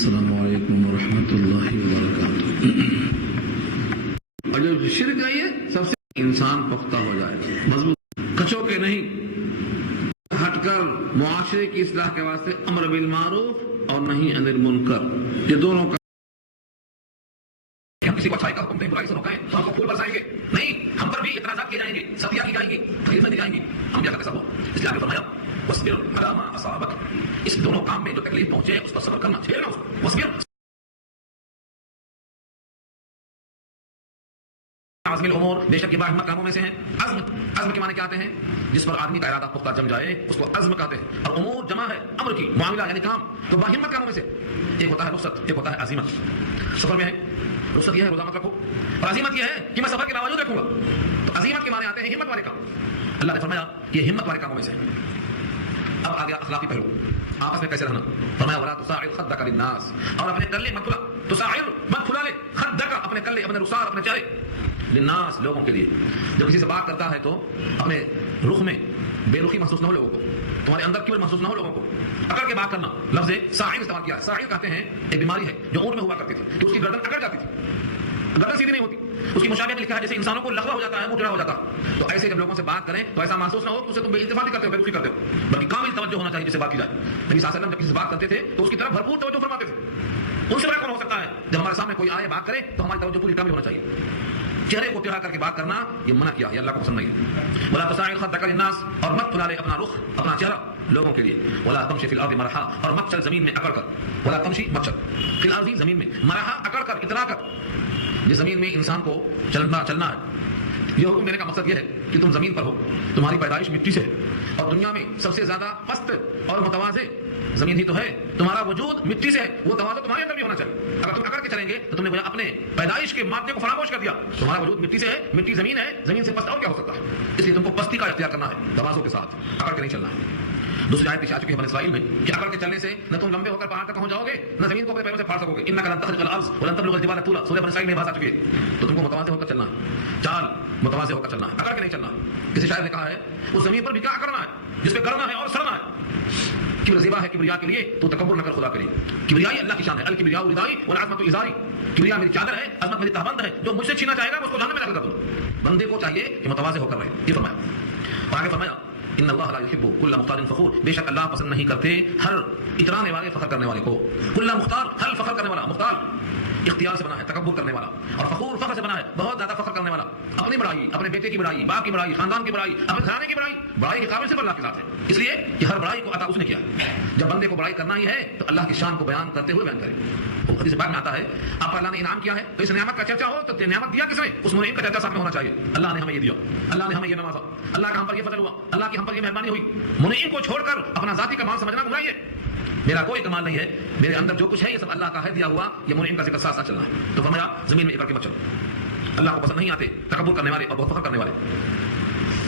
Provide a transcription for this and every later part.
السلام علیکم ورحمۃ اللہ وبرکاتہ۔ اور جو شرک ہے یہ سب سے انسان پختہ ہو جائے، مضبوط کچو کے نہیں، ہٹ کر معاشرے کی اصلاح کے واسطے امر بالمعروف اور نہیں عن المنکر، یہ دونوں کا ہم کسی کو اچھائی کا حکم دیں، برائی سے روکیں تو ہم کو پھول برسائیں گے نہیں، ہم پر بھی اعتراضات کیے جائیں گے، ستیا کی جائیں گی، خدمت دی جائیں گی، ہم کیا کرتے سب اس لیے آگے فرمایا وَاصْبِرْ عَلَىٰ مَا أَصَابَكَ، اس دونوں کام میں جو تکلیف پہنچے اس پر صبر کرنا، چھیڑنا اس کو، وَاصْبِرْ عزم الامور، بے شک یہ باہمت کاموں میں سے ہیں۔ عزم کے معنی کیا آتے ہیں؟ جس پر آدمی کا ارادہ پختہ جم جائے اس کو عزم کہتے ہیں، اور امور جمع ہے امر کی، معاملہ یعنی کام، تو باہمت کاموں میں سے ایک ہوتا ہے رخصت، ایک ہوتا ہے عزیمت۔ سفر میں ہے رخصت یہ ہے روزہ مت رکھو، اور عزیمت یہ ہے کہ میں سفر کے باوجود رکھوں گا، تو عزیمت کے معنی آتے ہیں ہمت والے کام۔ اللہ نے فرمایا یہ ہمت والے کاموں میں سے۔ اب آ گیا اخلاقی پہلو، آپس میں کیسے رہنا۔ فرمایا وَلَا تُصَعِّرْ خَدَّكَ لِلنَّاسِ، اور اپنے کلے مت کھلا، تُصَعِّرْ مت کھلا لے، خدک اپنے کلے، اپنے رخسار، اپنے چہرے، للناس لوگوں کے لیے۔ جب کسی سے بات کرتا ہے تو اپنے رخ میں بے رخی محسوس نہ ہو لوگوں کو، تمہارے اندر کیوں محسوس نہ ہو لوگوں کو، اکڑ کے بات کرنا۔ لفظ ساحر استعمال کیا ہے، ساحر کہتے ہیں ایک بیماری ہے جو اونٹ میں ہوا کرتی تھی، تو اس کی گردن اکڑ جاتی تھی، گردن سیدھی نہیں ہوتی، اس کی مشابہت لکھا ہے جیسے انسانوں کو لغوا ہو جاتا ہے، منہ ٹیڑھا ہو جاتا ہے۔ تو ایسے جب لوگوں سے بات کریں تو ایسا محسوس نہ ہو کہ اسے تم بے التفاتی کرتے ہو، بے رخی کرتے ہو، بلکہ کامل توجہ ہونا چاہیے جسے بات کی جائے۔ نبی صلی اللہ علیہ وسلم جب کسی سے بات کرتے تھے تو اس کی طرف بھرپور توجہ فرماتے تھے۔ ان سے بڑا کون ہو سکتا ہے؟ جب ہمارے سامنے کوئی آئے بات کرے تو ہماری توجہ پوری کامل ہونا چاہیے۔ چہرے کو ٹیڑھا کر کے بات کرنا یہ منع کیا، یہ اللہ کو پسند نہیں ہے۔ ولا تصاعر خدک للناس، اور مت پھیلا لے اپنا رخ، اپنا چہرہ لوگوں کے لیے۔ ولا تمشي في الارض مرحا، اور مت چل زمین میں اکڑ کر۔ ولا تمشي مت چل في الارض زمین میں، مرحا اکڑ کر، اترا کر۔ یہ زمین میں انسان کو چلنا ہے۔ یہ حکم دینے کا مقصد یہ ہے کہ تم زمین پر ہو، تمہاری پیدائش مٹی سے ہے، اور دنیا میں سب سے زیادہ پست اور متواضع زمین ہی تو ہے، تمہارا وجود مٹی سے ہے، وہ تواضع تمہارے اندر بھی ہونا چاہیے۔ اگر تم اکڑ کے چلیں گے تو تم نے گویا اپنے پیدائش کے مادے کو فراموش کر دیا۔ تمہارا وجود مٹی سے ہے، مٹی زمین ہے، زمین سے پست اور کیا ہو سکتا ہے؟ اس لیے تم کو پستی کا اختیار کرنا ہے، توازن کے ساتھ، اکڑ کے نہیں چلنا ہے۔ دوسری آیت پیش آ چکی ہے بنی اسرائیل میں کہ اکڑ کے چلنے سے نہ تم لمبے ہو کر پہاڑ تک پہنچ جاؤ گے، نہ زمین کو اپنے پیروں سے پھاڑ سکو گے۔ انک لن تخرق الارض ولن تبلغ الجبال طولا، سورہ بنی اسرائیل میں بات آ چکی ہے۔ تو تم کو متواضع ہو کر چلنا ہے، چال متواضع ہو کر چلنا ہے، اکڑ کے نہیں چلنا ہے۔ کسی شاعر نے کہا ہے اس زمین پر بھی کیا اکڑنا ہے جس پہ کرنا ہے اور سڑنا ہے۔ کبر زیبا ہے کبریا کے لیے، تو تکبر نہ کر خدا کے لیے۔ کبریائی اللہ کی شان ہے، الکبریاء ردائی والعظمت ازاری، کبریا میری چادر ہے، عظمت میری تہبند ہے، جو مجھ سے چھینا چاہے گا اس کو جہنم میں داخل کر دوں۔ بندے کو چاہیے کہ متواضع ہو کر رہے، یہ فرمایا۔ اور آگے فرمایا ان اللہ لا يحب كل مختال فخور، بے شک اللہ پسند نہیں کرتے ہر اترانے والے، فخر کرنے والے کو۔ کل مختال، ہر فخر کرنے والا، مختال اختیار سے بنا ہے، تکبر کرنے والا، اور فخور فخر سے بنا ہے، بہت زیادہ فخر کرنے والا، اپنی بڑائی، اپنے بیٹے کی بڑائی، باپ کی بڑائی، خاندان کی بڑائی، اپنے گھرانے کی بڑائی، بڑائی کے قابل صرف اللہ کے ذات ہے، اس لیے کہ ہر بڑائی کو عطا اس نے کیا۔ جب بندے کو بڑائی کرنا ہی ہے تو اللہ کی شان کو بیان کرتے ہوئے بیان کرے۔ حدیث پاک میں آتا ہے آپ اللہ نے انعام کیا ہے تو اس نعمت کا چرچا ہو تو نعمت دیا کس نے؟ اس منعم کا چرچا سامنے ہونا چاہیے۔ اللہ نے ہمیں یہ دیا، اللہ نے ہمیں یہ نوازا، اللہ کا ہم پر یہ فضل ہوا، اللہ کی ہم پر یہ مہربانی ہوئی۔ منعم کو چھوڑ کر اپنا ذاتی کمال سمجھنا گمراہی ہے۔ میرا کوئی کمال نہیں ہے، میرے اندر جو کچھ ہے یہ سب اللہ کا ہے دیا ہوا، یہ منعم کا ذکر ساتھ ساتھ چلنا ہے۔ تو فرمایا زمین میں اکڑ کے مت چلو، اللہ کو پسند نہیں آتے تکبر کرنے والے اور بہت فخر کرنے والے۔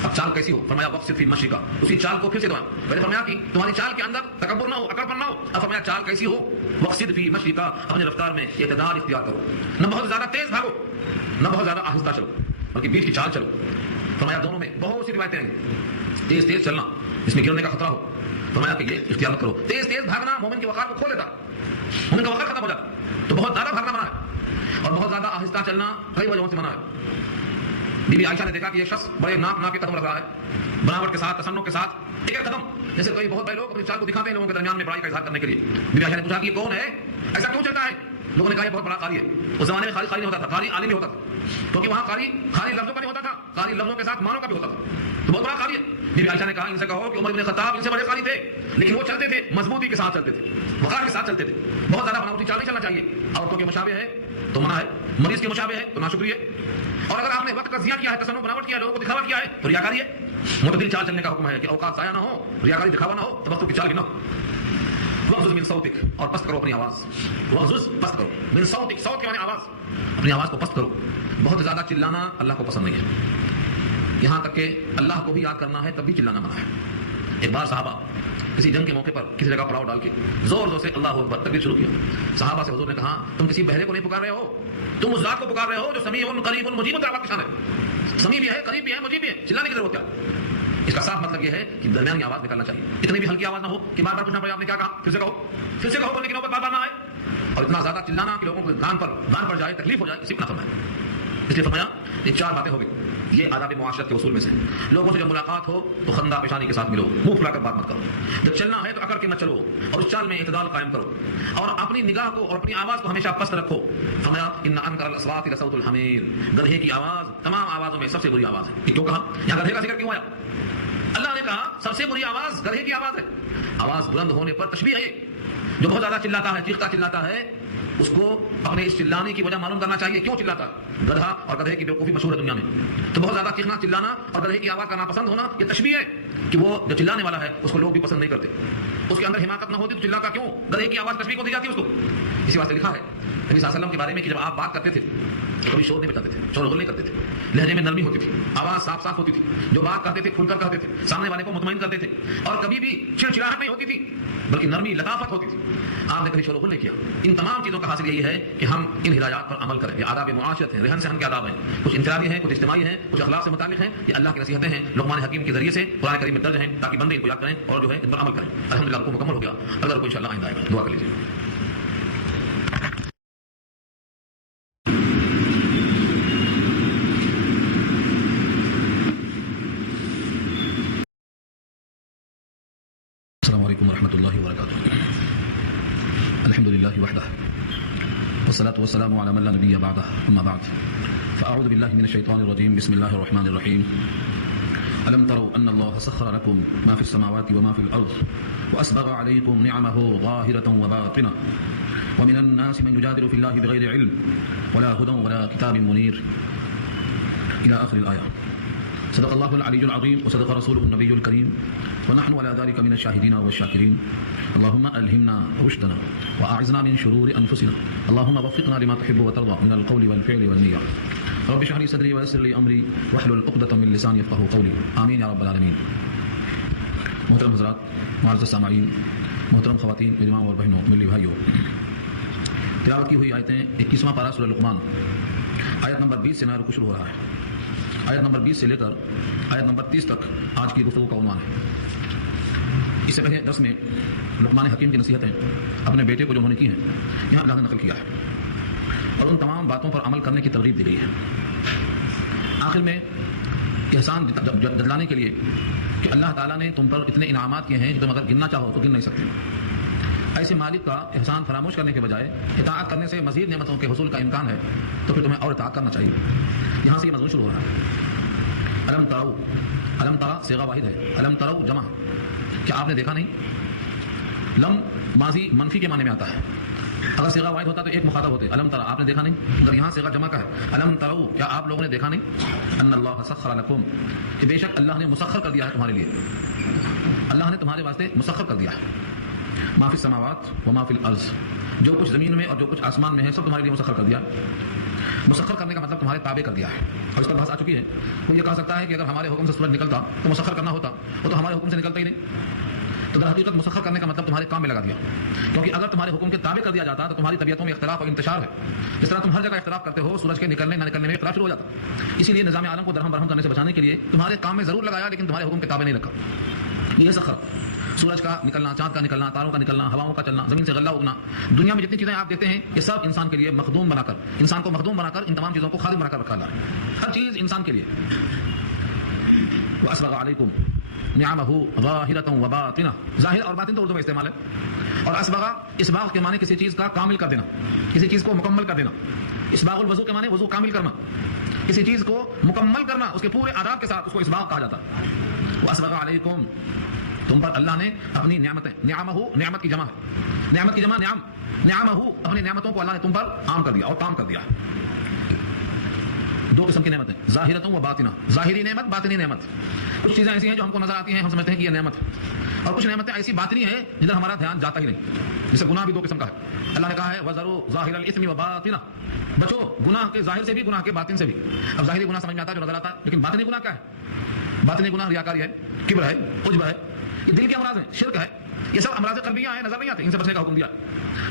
اب چال کیسی ہو؟ فرمایا وقت فی مشی کا، اسی چال کو پھر سے دوہرایا۔ پہلے فرمایا کہ تمہاری چال کے اندر تکبر نہ ہو، اکڑ پر نہ ہو۔ اب فرمایا چال کیسی ہو؟ وقت فی مشی کا، اپنے رفتار میں اعتدال اختیار کرو، نہ بہت زیادہ تیز بھاگو نہ بہت زیادہ آہستہ چلو، بلکہ بیچ کی چال چلو۔ فرمایا دونوں میں بہت سی روایتیں ہیں، تیز تیز چلنا جس میں گرنے کا خطرہ ہو، فرمایا کہ یہ اختیار مت کرو۔ تیز تیز بھاگنا مومن کی وقار کو کھو لیتا، مومن کا وقار ختم ہو جاتا، تو بہت زیادہ بھاگنا منع ہے، اور بہت زیادہ آہستہ چلنا کئی وجہوں سے منع ہے۔ بی بی عائشہ نے دیکھا کہ یہ شخص بڑے ناپ کے قدم رکھ رہا ہے، بناوٹ کے ساتھ، تصنع کے ساتھ، ایک ایک قدم، جیسے کوئی بہت بڑے لوگ اپنی چال کو دکھاتے ہیں لوگوں کے درمیان میں بڑائی کا اظہار کرنے کے لیے۔ بی بی عائشہ نے پوچھا کہ یہ کون ہے، ایسا کیوں چلتا ہے؟ لوگوں نے کہا یہ بہت بڑا قاری ہے۔ اس زمانے میں قاری نہیں ہوتا تھا، قاری عالم بھی ہوتا تھا، کیونکہ وہاں قاری خالی لفظوں کا نہیں ہوتا تھا، قاری لفظوں کے ساتھ معنوں کا بھی ہوتا تھا، تو بہت بڑا قاری ہے۔ بی بی عائشہ نے کہا ان سے کہو کہ عمر بن خطاب ان سے بڑے قاری تھے، لیکن وہ چلتے تھے مضبوطی کے ساتھ، چلتے تھے وقار کے ساتھ چلتے تھے، بہت زیادہ بناوٹی چال نہیں چلنا چاہیے۔ عورتوں کے مشابہ ہے تو منع ہے، مریض کے مشابہ ہے تو ناشکری ہے، اور اگر آپ نے وقت کا ضیاع کیا ہے، تصنع بناوٹ کیا ہے، لوگوں کو دکھاوا کیا ہے تو ریاکاری ہے۔ معتدل چال چلنے کا حکم ہے کہ اوقات ضائع نہ ہو، ریاکاری دکھاوا نہ ہو، تبختر کی چال بھی نہ ہو۔ وغضض من صوتک، اور پست کرو اپنی آواز، وغضض پست کرو، من صوتک، صوت کے معنی آواز، اپنی آواز کو پست کرو۔ بہت زیادہ چلانا اللہ کو پسند نہیں ہے، یہاں تک کہ اللہ کو بھی یاد کرنا ہے تب بھی چلانا منع ہے۔ ایک بار صحابہ کسی جنگ کے موقع پر کسی جگہ پڑاؤ ڈال کے زور زور سے اللہ اکبر تکبیر شروع کیا۔ صحابہ سے حضور نے کہا تم کسی بہرے کو نہیں پکار رہے ہو، تم اس ذات کو پکار رہے ہو جو سمیع قریب مجیب دعوت کی شان ہے، سمیع بھی ہے، قریب بھی ہے، مجیب بھی ہے، چلانے کی ضرورت کیا؟ اس کا صاف مطلب یہ ہے کہ درمیانی آواز نکالنا چاہیے، اتنی بھی ہلکی آواز نہ ہو کہ بار بار پوچھنا پڑے آپ نے کیا کہا، پھر سے کہو بولنے کی نوبت بار بار نہ آئے، اور اتنا زیادہ چلانا کہ لوگوں کو کان پڑ جائے، تکلیف ہو جائے، اسی کو نہ فرمایا. اس لیے فرمایا یہ 4 باتیں ہو گئی. یہ آداب معاشرت کے اصول میں سے ہیں. لوگوں سے جب ملاقات ہو تو خندہ پیشانی کے ساتھ ملو، منہ پھلا کر بات مت کرو. جب چلنا ہے تو اکڑ کے نہ چلو اور اس چال میں اعتدال قائم کرو اور اپنی نگاہ کو اور اپنی آواز کو ہمیشہ پست رکھو. فرمایا ان انکر الاصوات لصوت الحمیر، گدھے کی آواز تمام آوازوں میں سب سے بری آواز ہے. یہ کیوں کہا؟ یہاں گدھے کا ذکر کیوں آیا؟ اللہ نے کہا سب سے بری آواز گدھے کی آواز ہے. آواز بلند ہونے پر تشبیہ ہے. جو بہت زیادہ چلاتا ہے، چیختا چلاتا ہے، اس کو اپنے اس چلانے کی وجہ معلوم کرنا چاہیے کیوں چلاتا ہے. گدھا اور گدھے کی بیوقوفی مشہور ہے دنیا میں. تو بہت زیادہ چیخنا چلانا اور گدھے کی آواز کا ناپسند ہونا یہ تشبیہ ہے کہ وہ جو چلانے والا ہے اس کو لوگ بھی پسند نہیں کرتے. اس کے اندر حماقت نہ ہوتی تو چلاتا کیوں؟ گدھے کی آواز تشبیہ کو دی جاتی ہے اس کو. اسی واسطے لکھا ہے نبی صلی اللہ علیہ وسلم کے بارے میں کہ جب آپ بات کرتے تھے تو کبھی شور نہیں بچاتے تھے، شور غل نہیں کرتے تھے، لہجے میں نرمی ہوتی تھی، آواز صاف صاف ہوتی تھی، جو بات کرتے تھے کھل کر کہتے تھے، سامنے والے کو مطمئن کرتے تھے اور کبھی بھی چڑچڑاہٹ نہیں ہوتی تھی بلکہ نرمی لطافت ہوتی تھی. آپ نے کبھی شور غل نہیں کیا. ان تمام چیزوں کا حاصل یہی ہے کہ ہم ان ہدایات پر عمل کریں. یہ آداب معاشرت ہیں، رہن سہن کے آداب ہیں. کچھ انفرادی ہیں، کچھ اجتماعی ہیں، کچھ اخلاق سے متعلق ہیں. یہ اللہ کی نصیحتیں ہیں لقمان حکیم کے ذریعے سے قرآن کریم میں درج ہیں تاکہ بندے ان کو یاد کریں اور جو ہے ان پر عمل کریں. الحمدللہ کو مکمل ہو گیا. اگر کوئی انشاءاللہ آئندہ آئے گا دعا کر لیجیے. السلام علیکم ورحمۃ اللہ وبرکاتہ. الحمد للہ وحدہ والصلاة والسلام على من لا نبی بعدہ اما بعد فاعوذ باللہ من الشیطان الرجیم بسم اللہ الرحمن الرحیم. ألم تروا أن الله سخر لكم ما في السماوات وما في الأرض وأسبغ عليكم نعمه ظاهرة وباطنة ومن الناس من يجادل في الله بغير علم ولا هدى ولا كتاب منير إلى آخر الآية. صدق الله العلي العظيم وصدق رسوله النبي الكريم ونحن على ذلك من الشاهدين والشاكرين. اللهم ألهمنا رشدنا وأعذنا من شرور أنفسنا. اللهم وفقنا لما تحب وترضى من القول والفعل والنية. رب اشرح لي صدري ويسر لي أمري واحلل عقدة من لساني يفقهوا قولي. آمين يا رب العالمين. محترم حضرات، معزز سامعین، محترم خواتین، میری ماں اور بہنوں، میرے بھائیوں، تلاوت کی ہوئی آیتیں 21واں پارہ سورہ لقمان آیت نمبر 20 سے نیا رکوع شروع ہو رہا ہے. آیت نمبر 20 سے لے کر آیت نمبر 30 تک آج کی گفتگو کا عنوان ہے. اس سے پہلے درس میں لقمان حکیم کی نصیحتیں اپنے بیٹے کو جو انہوں نے کی ہیں یہاں اللہ نے نقل کیا ہے اور ان تمام باتوں پر عمل کرنے کی ترغیب دی گئی ہے. آخر میں احسان جتلانے کے لیے کہ اللہ تعالیٰ نے تم پر اتنے انعامات کیے ہیں کہ تم اگر گننا چاہو تو گن نہیں سکتے. ایسے مالک کا احسان فراموش کرنے کے بجائے اطاعت کرنے سے مزید نعمتوں کے حصول کا امکان ہے تو پھر تمہیں اور اطاعت کرنا چاہیے. یہاں سے یہ مضمون شروع ہو رہا ہے. علم ترو، علم ترا صیغہ واحد ہے، علم ترو جمع. کیا آپ نے دیکھا نہیں؟ لم ماضی منفی کے معنی میں آتا ہے. اگر صیغہ واحد ہوتا تو ایک مخاطب ہوتے، علم ترا آپ نے دیکھا نہیں. اگر یہاں صیغہ جمع کا ہے، علم ترو کیا آپ لوگوں نے دیکھا نہیں؟ ان اللہ سخر لکم، کہ بے شک اللہ نے مسخر کر دیا ہے تمہارے لیے. اللہ نے تمہارے واسطے مسخر کر دیا ہے. ما فی السماوات و ما فی الارض، جو کچھ زمین میں اور جو کچھ آسمان میں ہے سب تمہارے لیے مسخر کر دیا. مسخر کرنے کا مطلب تمہارے تابع کر دیا ہے. اور اس پر بحث آ چکی ہے. کوئی یہ کہہ سکتا ہے کہ اگر ہمارے حکم سے سورج نکلتا تو مسخر کرنا ہوتا، وہ تو ہمارے حکم سے نکلتا ہی نہیں. تو در حقیقت مسخر کرنے کا مطلب تمہارے کام میں لگا دیا. کیونکہ اگر تمہارے حکم کے تابع کر دیا جاتا تو تمہاری طبیعتوں میں اختلاف اور انتشار ہے. جس طرح تم ہر جگہ اختلاف کرتے ہو، سورج کے نکلنے نہ نکلنے میں اختلاف شروع ہو جاتا. اسی لیے نظام عالم کو درہم برہم کرنے سے بچانے کے لیے تمہارے کام میں ضرور لگایا لیکن تمہارے حکم کے تابع نہیں رکھا. یہ سخر، سورج کا نکلنا، چاند کا نکلنا، تاروں کا نکلنا، ہواؤں کا چلنا، زمین سے غلہ اگنا، دنیا میں جتنی چیزیں آپ دیکھتے ہیں یہ سب انسان کے لیے مخدوم بنا کر، انسان کو مخدوم بنا کر ان تمام چیزوں کو خادم بنا کر رکھا اللہ ہے. ہر چیز انسان کے لیے. وَأَسْبَغَ عَلَيْكُمْ نِعَمَهُ ظَاهِرَةً وَبَاطِنَةً، ظاہر اور باطن تو اردو میں استعمال ہے. اور اسبغ، اسباغ کے معنی کسی چیز کا کامل کر دینا، کسی چیز کو مکمل کر دینا. اسباغ الوضو کے معنی وضو کامل کرنا، کسی چیز کو مکمل کرنا، اس کے پورے آداب کے ساتھ اس کو اسباغ کہا جاتا ہے. وَأَسْبَغَ عَلَيْكُمْ، تم پر اللہ نے اپنی نعمتیں، نعمہ نعمت کی جمع ہے، نعمت کی جمع نعم، نعمہ اپنی نعمتوں کو اللہ نے تم پر عام کر دیا اور کام کر دیا. دو قسم کی نعمتیں، ظاہرۃ و باطنہ، ظاہری نعمت، باطنی نعمت. کچھ چیزیں ایسی ہیں جو ہم کو نظر آتی ہیں، ہم سمجھتے ہیں کہ یہ نعمت ہے، اور کچھ نعمتیں ایسی باطنی ہیں جدھر ہمارا دھیان جاتا ہی نہیں. جیسے گناہ بھی دو قسم کا ہے. اللہ نے کہا ہے وَذَرُوا ظَاهِرَ الْإِثْمِ وَبَاطِنَهُ، بچو گناہ کے ظاہر سے بھی، گناہ کے باطن سے بھی. اب ظاہری گناہ سمجھ میں آتا ہے جو نظر آتا ہے، لیکن باطنی گناہ کیا ہے؟ باطنی گناہ ریاکاری ہے، کبر ہے، عجب ہے، یہ دل کے امراض ہیں، شرک ہے، یہ سب امراض قلبیہ ہیں، نظر نہیں آتے، ان سے بچنے کا حکم دیا.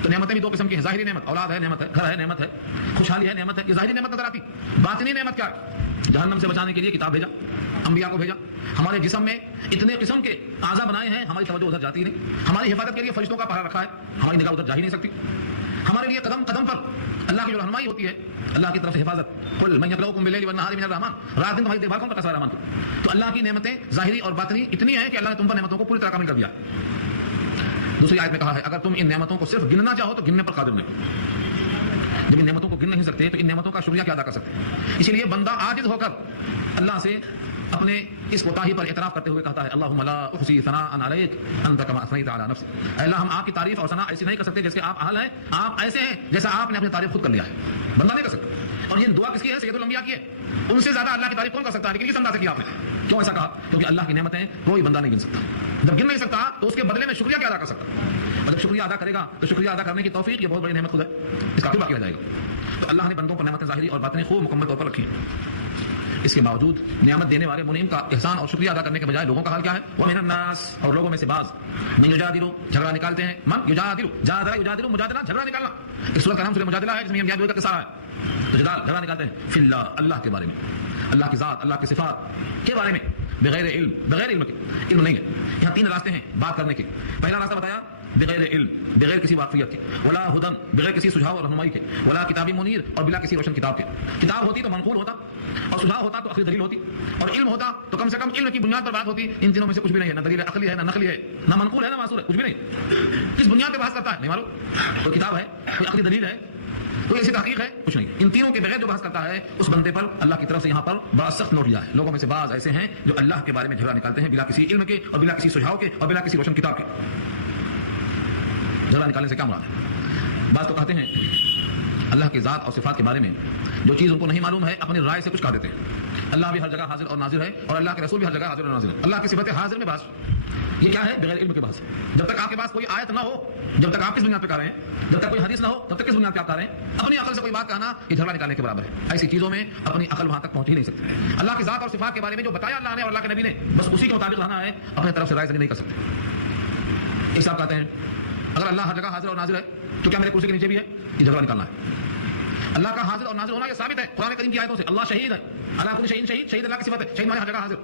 تو نعمتیں بھی دو قسم کی ہیں. ظاہری نعمت، اولاد ہے نعمت ہے، گھر ہے نعمت ہے، خوشحالی ہے نعمت ہے، یہ ظاہری نعمت نظر آتی. باطنی نعمت کیا ہے؟ جہنم سے بچانے کے لیے کتاب بھیجا، انبیاء کو بھیجا، ہمارے جسم میں اتنے قسم کے اعضاء بنائے ہیں، ہماری توجہ ادھر جاتی نہیں. ہماری حفاظت کے لیے فرشتوں کا پہرا رکھا ہے، ہماری نگاہ ادھر جا ہی نہیں سکتی. ہمارے لیے قدم قدم پر اللہ کی جو رہنمائی ہوتی ہے، اللہ کی طرف سے حفاظت. قل من یکلؤکم باللیل والنہار من الرحمن، رات دن تمہاری دیکھ بھال کون کرتا ہے رحمان کی. تو اللہ کی نعمتیں ظاہری اور باطنی اتنی ہیں کہ اللہ نے تم پر نعمتوں کو پوری طرح کامل کر دیا. دوسری آیت میں کہا ہے اگر تم ان نعمتوں کو صرف گننا چاہو تو گننے پر قادر نہیں. جب ان نعمتوں کو گن نہیں سکتے تو ان نعمتوں کا شکریہ کیا ادا کر سکتے. اسی لیے بندہ عاجز ہو کر اللہ سے اپنے اس کوتاہی پر اعتراف کرتے ہوئے کہتا ہے اللہم لا احصی ثناء علیک انت کما اثنیت علی نفسک. اے اللہ ہم آپ کی تعریف اور ثنا ایسی نہیں کر سکتے جیسے آپ اہل ہیں، آپ ایسے ہیں جیسا آپ نے اپنی تعریف خود کر لیا ہے. بندہ نہیں کر سکتا. اور یہ دعا کس کی ہے؟ سید الانبیاء کی ہے. ان سے زیادہ اللہ کی تعریف کون کر سکتا ہے؟ لیکن کس انداز سے کیا آپ نے؟ کیوں ایسا کہا؟ کیونکہ اللہ کی نعمتیں کوئی بندہ نہیں گن سکتا. جب گن نہیں سکتا تو اس کے بدلے میں شکریہ کیا ادا کر سکتا. اور جب شکریہ ادا کرے گا تو شکریہ ادا کرنے کی توفیق یہ بہت بڑی نعمت خود ہے، اس کا پھر باقی رہ جائے گا. تو اللہ نے بندوں پر نعمتیں ظاہری اور باطنی خوب مکمل طور پر رکھی. اس کے باوجود نعمت دینے والے منعم کا احسان اور شکریہ ادا کرنے کے بجائے لوگوں کا حال کیا ہے؟ وَمِنَ النَّاسِ، اور لوگوں میں سے بعض من یجادل، جھگڑا نکالتے ہیں. من یجادل، جادل یجادل، مجادلہ جھگڑا نکالنا. اس سورۃ کا نام سورۃ مجادلہ ہے جس میں انبیاء کا قصہ ہے. تو جھگڑا نکالتے ہیں فی اللہ، اللہ کے بارے میں، اللہ کی ذات، اللہ کی صفات کے بارے میں، بغیر علم، بغیر علم کے. علم نہیں ہے. یہاں تین راستے ہیں بات کرنے کے. پہلا راستہ بتایا بغیر علم، بغیر کسی واقفیت کے. ولا ہدن، بغیر کسی سجھاؤ اور رہنمائی کے. ولا کتاب منیر، اور بلا کسی روشن کتاب کے. کتاب ہوتی تو منقول ہوتا، اور سجھاؤ ہوتا تو عقلی دلیل ہوتی، اور علم ہوتا تو کم سے کم علم کی بنیاد پر بات ہوتی. ان تینوں میں سے کچھ بھی نہیں ہے. نہ دلیل عقلی ہے، نہ نقلی ہے، نہ منقول ہے، نہ معصور ہے، کچھ بھی نہیں. کس بنیاد پہ بحث کرتا ہے نہیں معلوم. کوئی کتاب ہے، کوئی عقلی دلیل ہے، کوئی ایسی تحقیق ہے، کچھ نہیں. ان تینوں کے بغیر جو بحث کرتا ہے اس بندے پر اللہ کی طرف سے یہاں پر بڑا سخت نوٹ لیا ہے. لوگوں میں سے بعض ایسے ہیں جو اللہ کے بارے میں جھگڑا نکالتے ہیں بلا کسی علم کے، اور بلا کسی سجھاؤ کے، اور بلا کسی روشن کتاب کے. جھگڑا نکالنے سے کیا مراد ہے؟ بعض تو کہتے ہیں اللہ کی ذات اور صفات کے بارے میں جو چیز ان کو نہیں معلوم ہے اپنی رائے سے کچھ کہہ دیتے ہیں. اللہ بھی ہر جگہ حاضر اور ناظر ہے، اور اللہ کے رسول بھی ہر جگہ حاضر اور ناظر ہے. اللہ کی صفت حاضر میں بحث، یہ کیا ہے؟ بغیر علم کے بحث. جب تک آپ کے پاس کوئی آیت نہ ہو، جب تک آپ کس بنیاد پہ کہہ رہے ہیں؟ جب تک کوئی حدیث نہ ہو تب تک کس بنیاد پہ آپ کہہ رہے ہیں؟ اپنی عقل سے کوئی بات کہنا یہ جھگڑا نکالنے کے برابر ہے. ایسی چیزوں میں اپنی عقل وہاں تک پہنچ ہی نہیں سکتی. اللہ کی ذات اور صفات کے بارے میں جو بتایا اللہ نے اور اللہ کے نبی نے، بس اسی کے مطابق رہنا ہے، اپنے طرف سے رائے نہیں کر سکتے. ایسا کہتے ہیں اگر اللہ ہر جگہ حاضر اور ناظر ہے تو کیا میرے کرسی کے نیچے بھی ہے؟ یہ جھگڑا نکالنا ہے. اللہ کا حاضر اور ناظر ہونا یہ ثابت ہے قرآن کریم کی آیتوں سے. اللہ شہید ہے، اللہ کل شہید، شہید شہید اللہ کی صفت ہے. شہید مانے ہر جگہ حاضر.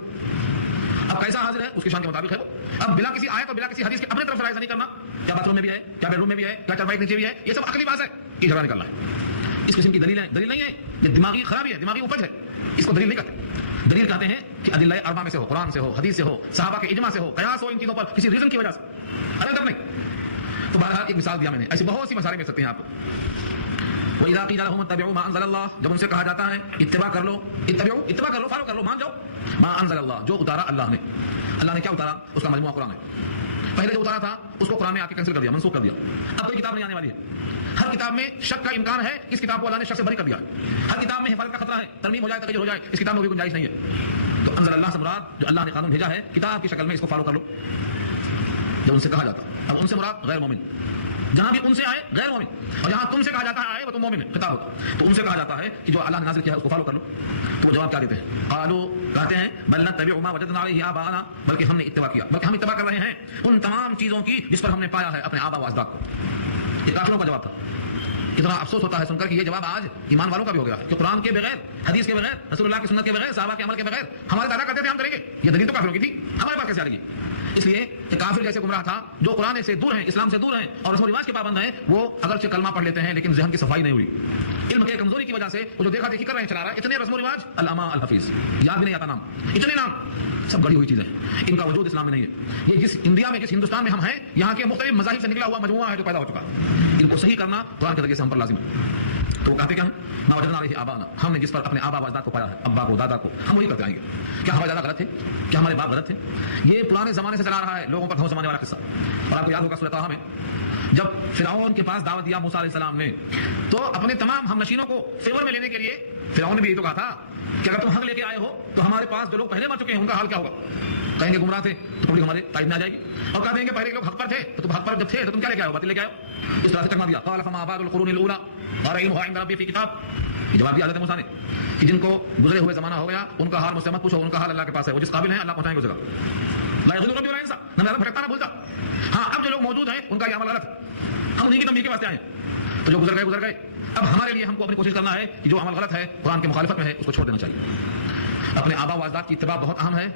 اب کیسا حاضر ہے اس کی شان کے مطابق ہے وہ. اب بلا کسی آیت اور بلا کسی حدیث کے اپنے طرف سے رائے نہیں کرنا. کیا باتھ روم میں بھی ہے، کیا بیڈ روم میں بھی ہے، کیا چروائی کے نیچے بھی ہے، یہ سب عقلی بات ہے. یہ جھگڑا نکالنا ہے. اس قسم کی دلیل نہیں ہے، یہ دماغی خرابی ہے، دماغی اپج ہے. اس کو دلیل نہیں کہتے. دلیل کہتے ہیں کہ ادلہ اربعہ میں سے ہو، قرآن سے ہو، حدیث سے ہو، صحابہ کے اجماع سے ہو، قیاس ہو، ان چیزوں پر کسی ریزن کی وجہ سے. ارے نہیں. تو بہرحال ایک مثال دیا میں نے، ایسی بہت سی مثالیں مل سکتی ہیں آپ کو. وَإِذَا قِيلَ لَهُمُ اتَّبِعُوا مَا أَنزَلَ اللَّهُ، جب ان سے کہا جاتا ہے اتباع کر لو، اتباع کر لو، فالو کر لو، مان جاؤ. ما انزل اللہ، جو اتارا اللہ نے. اللہ نے کیا اتارا؟ اس کا مجموعہ قرآن ہے. پہلے جو اتارا تھا اس کو قرآن نے آ کے کینسل کر دیا، منسوخ کر دیا. اب کوئی کتاب نہیں آنے والی ہے. ہر کتاب میں شک کا امکان ہے، اس کتاب کو اللہ نے شک سے بری کر دیا. ہر کتاب میں حفاظت کا خطرہ ہے، ترمیم ہو جائے، تغیر ہو جائے، اس کتاب میں کوئی گنجائش نہیں ہے. تو انزل اللہ سے مراد جو اللہ نے قانون بھیجا ہے کتاب کی شکل میں، اس کو فالو کر لو. جب ان سے کہا جاتا، اب ان سے مراد غیر مومن. جہاں بھی ان سے آئے غیر مومن، اور جہاں تم سے کہا جاتا ہے آئے وہ تو مومن ہے، خطاب ہوتا. تو ان سے کہا جاتا ہے کہ جو اللہ نے نازل کیا ہے اس کو فالو کر لو. تو وہ جواب کیا دیتے ہیں؟ قالوا، کہتے ہیں بل نتبع ما وجدنا علیہ آباءنا، بلکہ ہم نے اتباع کیا، بلکہ ہم اتباع کر رہے ہیں ان تمام چیزوں کی جس پر ہم نے پایا ہے اپنے آبا و اجداد کو. یہ کافروں کا جواب تھا. اتنا افسوس ہوتا ہے سن کر کہ یہ جواب آج ایمان والوں کا بھی ہو گیا کہ قرآن کے بغیر، حدیث کے بغیر، رسول اللہ کی سنت کے بغیر، صحابہ کے عمل کے بغیر ہمارے دادا کہتے تھے ہم کریں گے. یہ دلیل تو کافروں کی تھی، ہمارے پاس کیسے آ رہی ہے؟ اس لیے کہ کافر جیسے گمراہ تھا جو قرآن سے دور ہیں، اسلام سے دور ہیں اور رسم و رواج کے پابند ہیں، وہ اگرچہ کلمہ پڑھ لیتے ہیں لیکن ذہن کی صفائی نہیں ہوئی. علم کے کمزوری کی وجہ سے وہ جو دیکھا دیکھی کر رہے ہیں، چلا رہا ہے. اتنے رسم و رواج، علامہ الحفیظ، یاد بھی نہیں آتا نام، اتنے نام، سب گڑی ہوئی چیزیں، ان کا وجود اسلام میں نہیں ہے. یہ جس انڈیا میں، جس ہندوستان میں ہم ہیں، یہاں کے مختلف مذاہب سے نکلا ہوا مجموعہ ہے جو پیدا ہو چکا. ان کو صحیح کرنا قرآن کے ذریعے سے ہم پر لازم ہے. تو وہ کہتے کیا ہیں؟ ما وجدنا علیہ آباءنا، ہم نے جس پر اپنے آبا و اجداد کو پایا ہے، ابا کو، دادا کو، ہم وہی کرتے آئیں گے. کیا ہمارے دادا غلط تھے؟ کیا ہمارے باپ غلط تھے؟ یہ پرانے زمانے سے چلا رہا ہے، لوگوں پر دھوس جمانے والا قصہ. اور آپ کو یاد ہوگا سورۃ طٰہٰ میں جب فرعون کے پاس دعوت دیا موسیٰ علیہ السلام نے، تو اپنے تمام ہم نشینوں کو فیور میں لینے کے لیے فرعون نے بھی یہ تو کہا تھا کہ اگر تم حق لے کے آئے ہو تو ہمارے پاس جو لوگ پہلے مر چکے ہیں ان کا حال کیا ہوگا؟ کہیں گے گمراہ تھے تو پوری ہمارے تائید میں آ جائے گی، اور کہہ دیں گے پہلے لوگ حق پر تھے تو تم حق پر جب تھے تو تم کیا لے کے آئے ہو؟ باطل لے کے آئے ہو. اس طرح سے چکما دیا. قال فما بال القرون الاولى قال علمها عند ربي في كتاب. جواب دیا حضرت موسیٰ نے کہ جن کو گزرے ہوئے زمانہ ہو گیا ان کا حال مجھ سے مت پوچھو، ان کا حال اللہ کے پاس ہے، وہ جس قابل ہیں اللہ پہنچائیں گے اس جگہ. لا يضل ربي ولا ينسى، نہ میرا بھٹکتا نہ بھولتا. ہاں اب جو لوگ موجود ہیں ان کا یہ عمل غلط ہے، ہم انہیں کی تنبیہ کے واسطے آئے ہیں. تو جو گزر گئے. اب ہمارے لیے ہم کو اپنی کوشش کرنا ہے کہ جو عمل غلط ہے، قرآن کے مخالفت میں ہے، اس کو چھوڑ دینا چاہیے. اپنے آبا و اجداد کی اتباع بہت اہم ہے.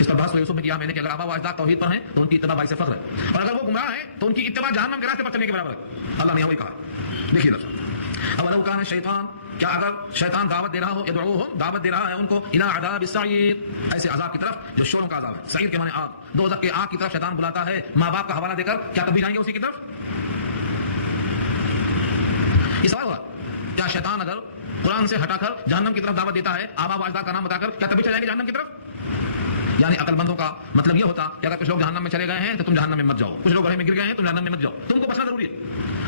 اس پر بحث یوسف میں کیا میں نے کہ اگر آبا و اجداد توحید پر ہیں تو ان کی اتباع باعث فخر ہے، اور اگر وہ گمراہ ہیں تو ان کی اتباع جہنم کے راستے پر چلنے کے برابر ہے. اللہ نے وہی کہا دیکھیے لفظ اولو کان شیطان، کیا اگر شیطان دعوت دے رہا ہو، یدعوہم دعوت دے رہا ہے ان کو الی عذاب السعیر، ایسے عذاب کی طرف جو شوروں کا عذاب ہے، سعیر کے معنی آگ، دوزخ کے آگ کی طرف شیطان بلاتا ہے ماں باپ کا حوالہ دے کر، کیا تب بھی جائیں گے اسی کی طرف؟ یہ سوال ہوا کیا شیطان اگر قرآن سے ہٹا کر جہنم کی طرف دعوت دیتا ہے آبا و اجداد کا نام بتا کر، کیا تب بھی چلے جائیں گے جہنم کی طرف؟ یعنی عقل مندوں کا مطلب یہ ہوتا کہ اگر کچھ لوگ جہنم میں چلے گئے ہیں تو تم جہنم میں مت جاؤ، کچھ لوگ گڑھے میں گر گئے ہیں تم جہنم میں مت جاؤ، تم کو بچنا ضروری ہے۔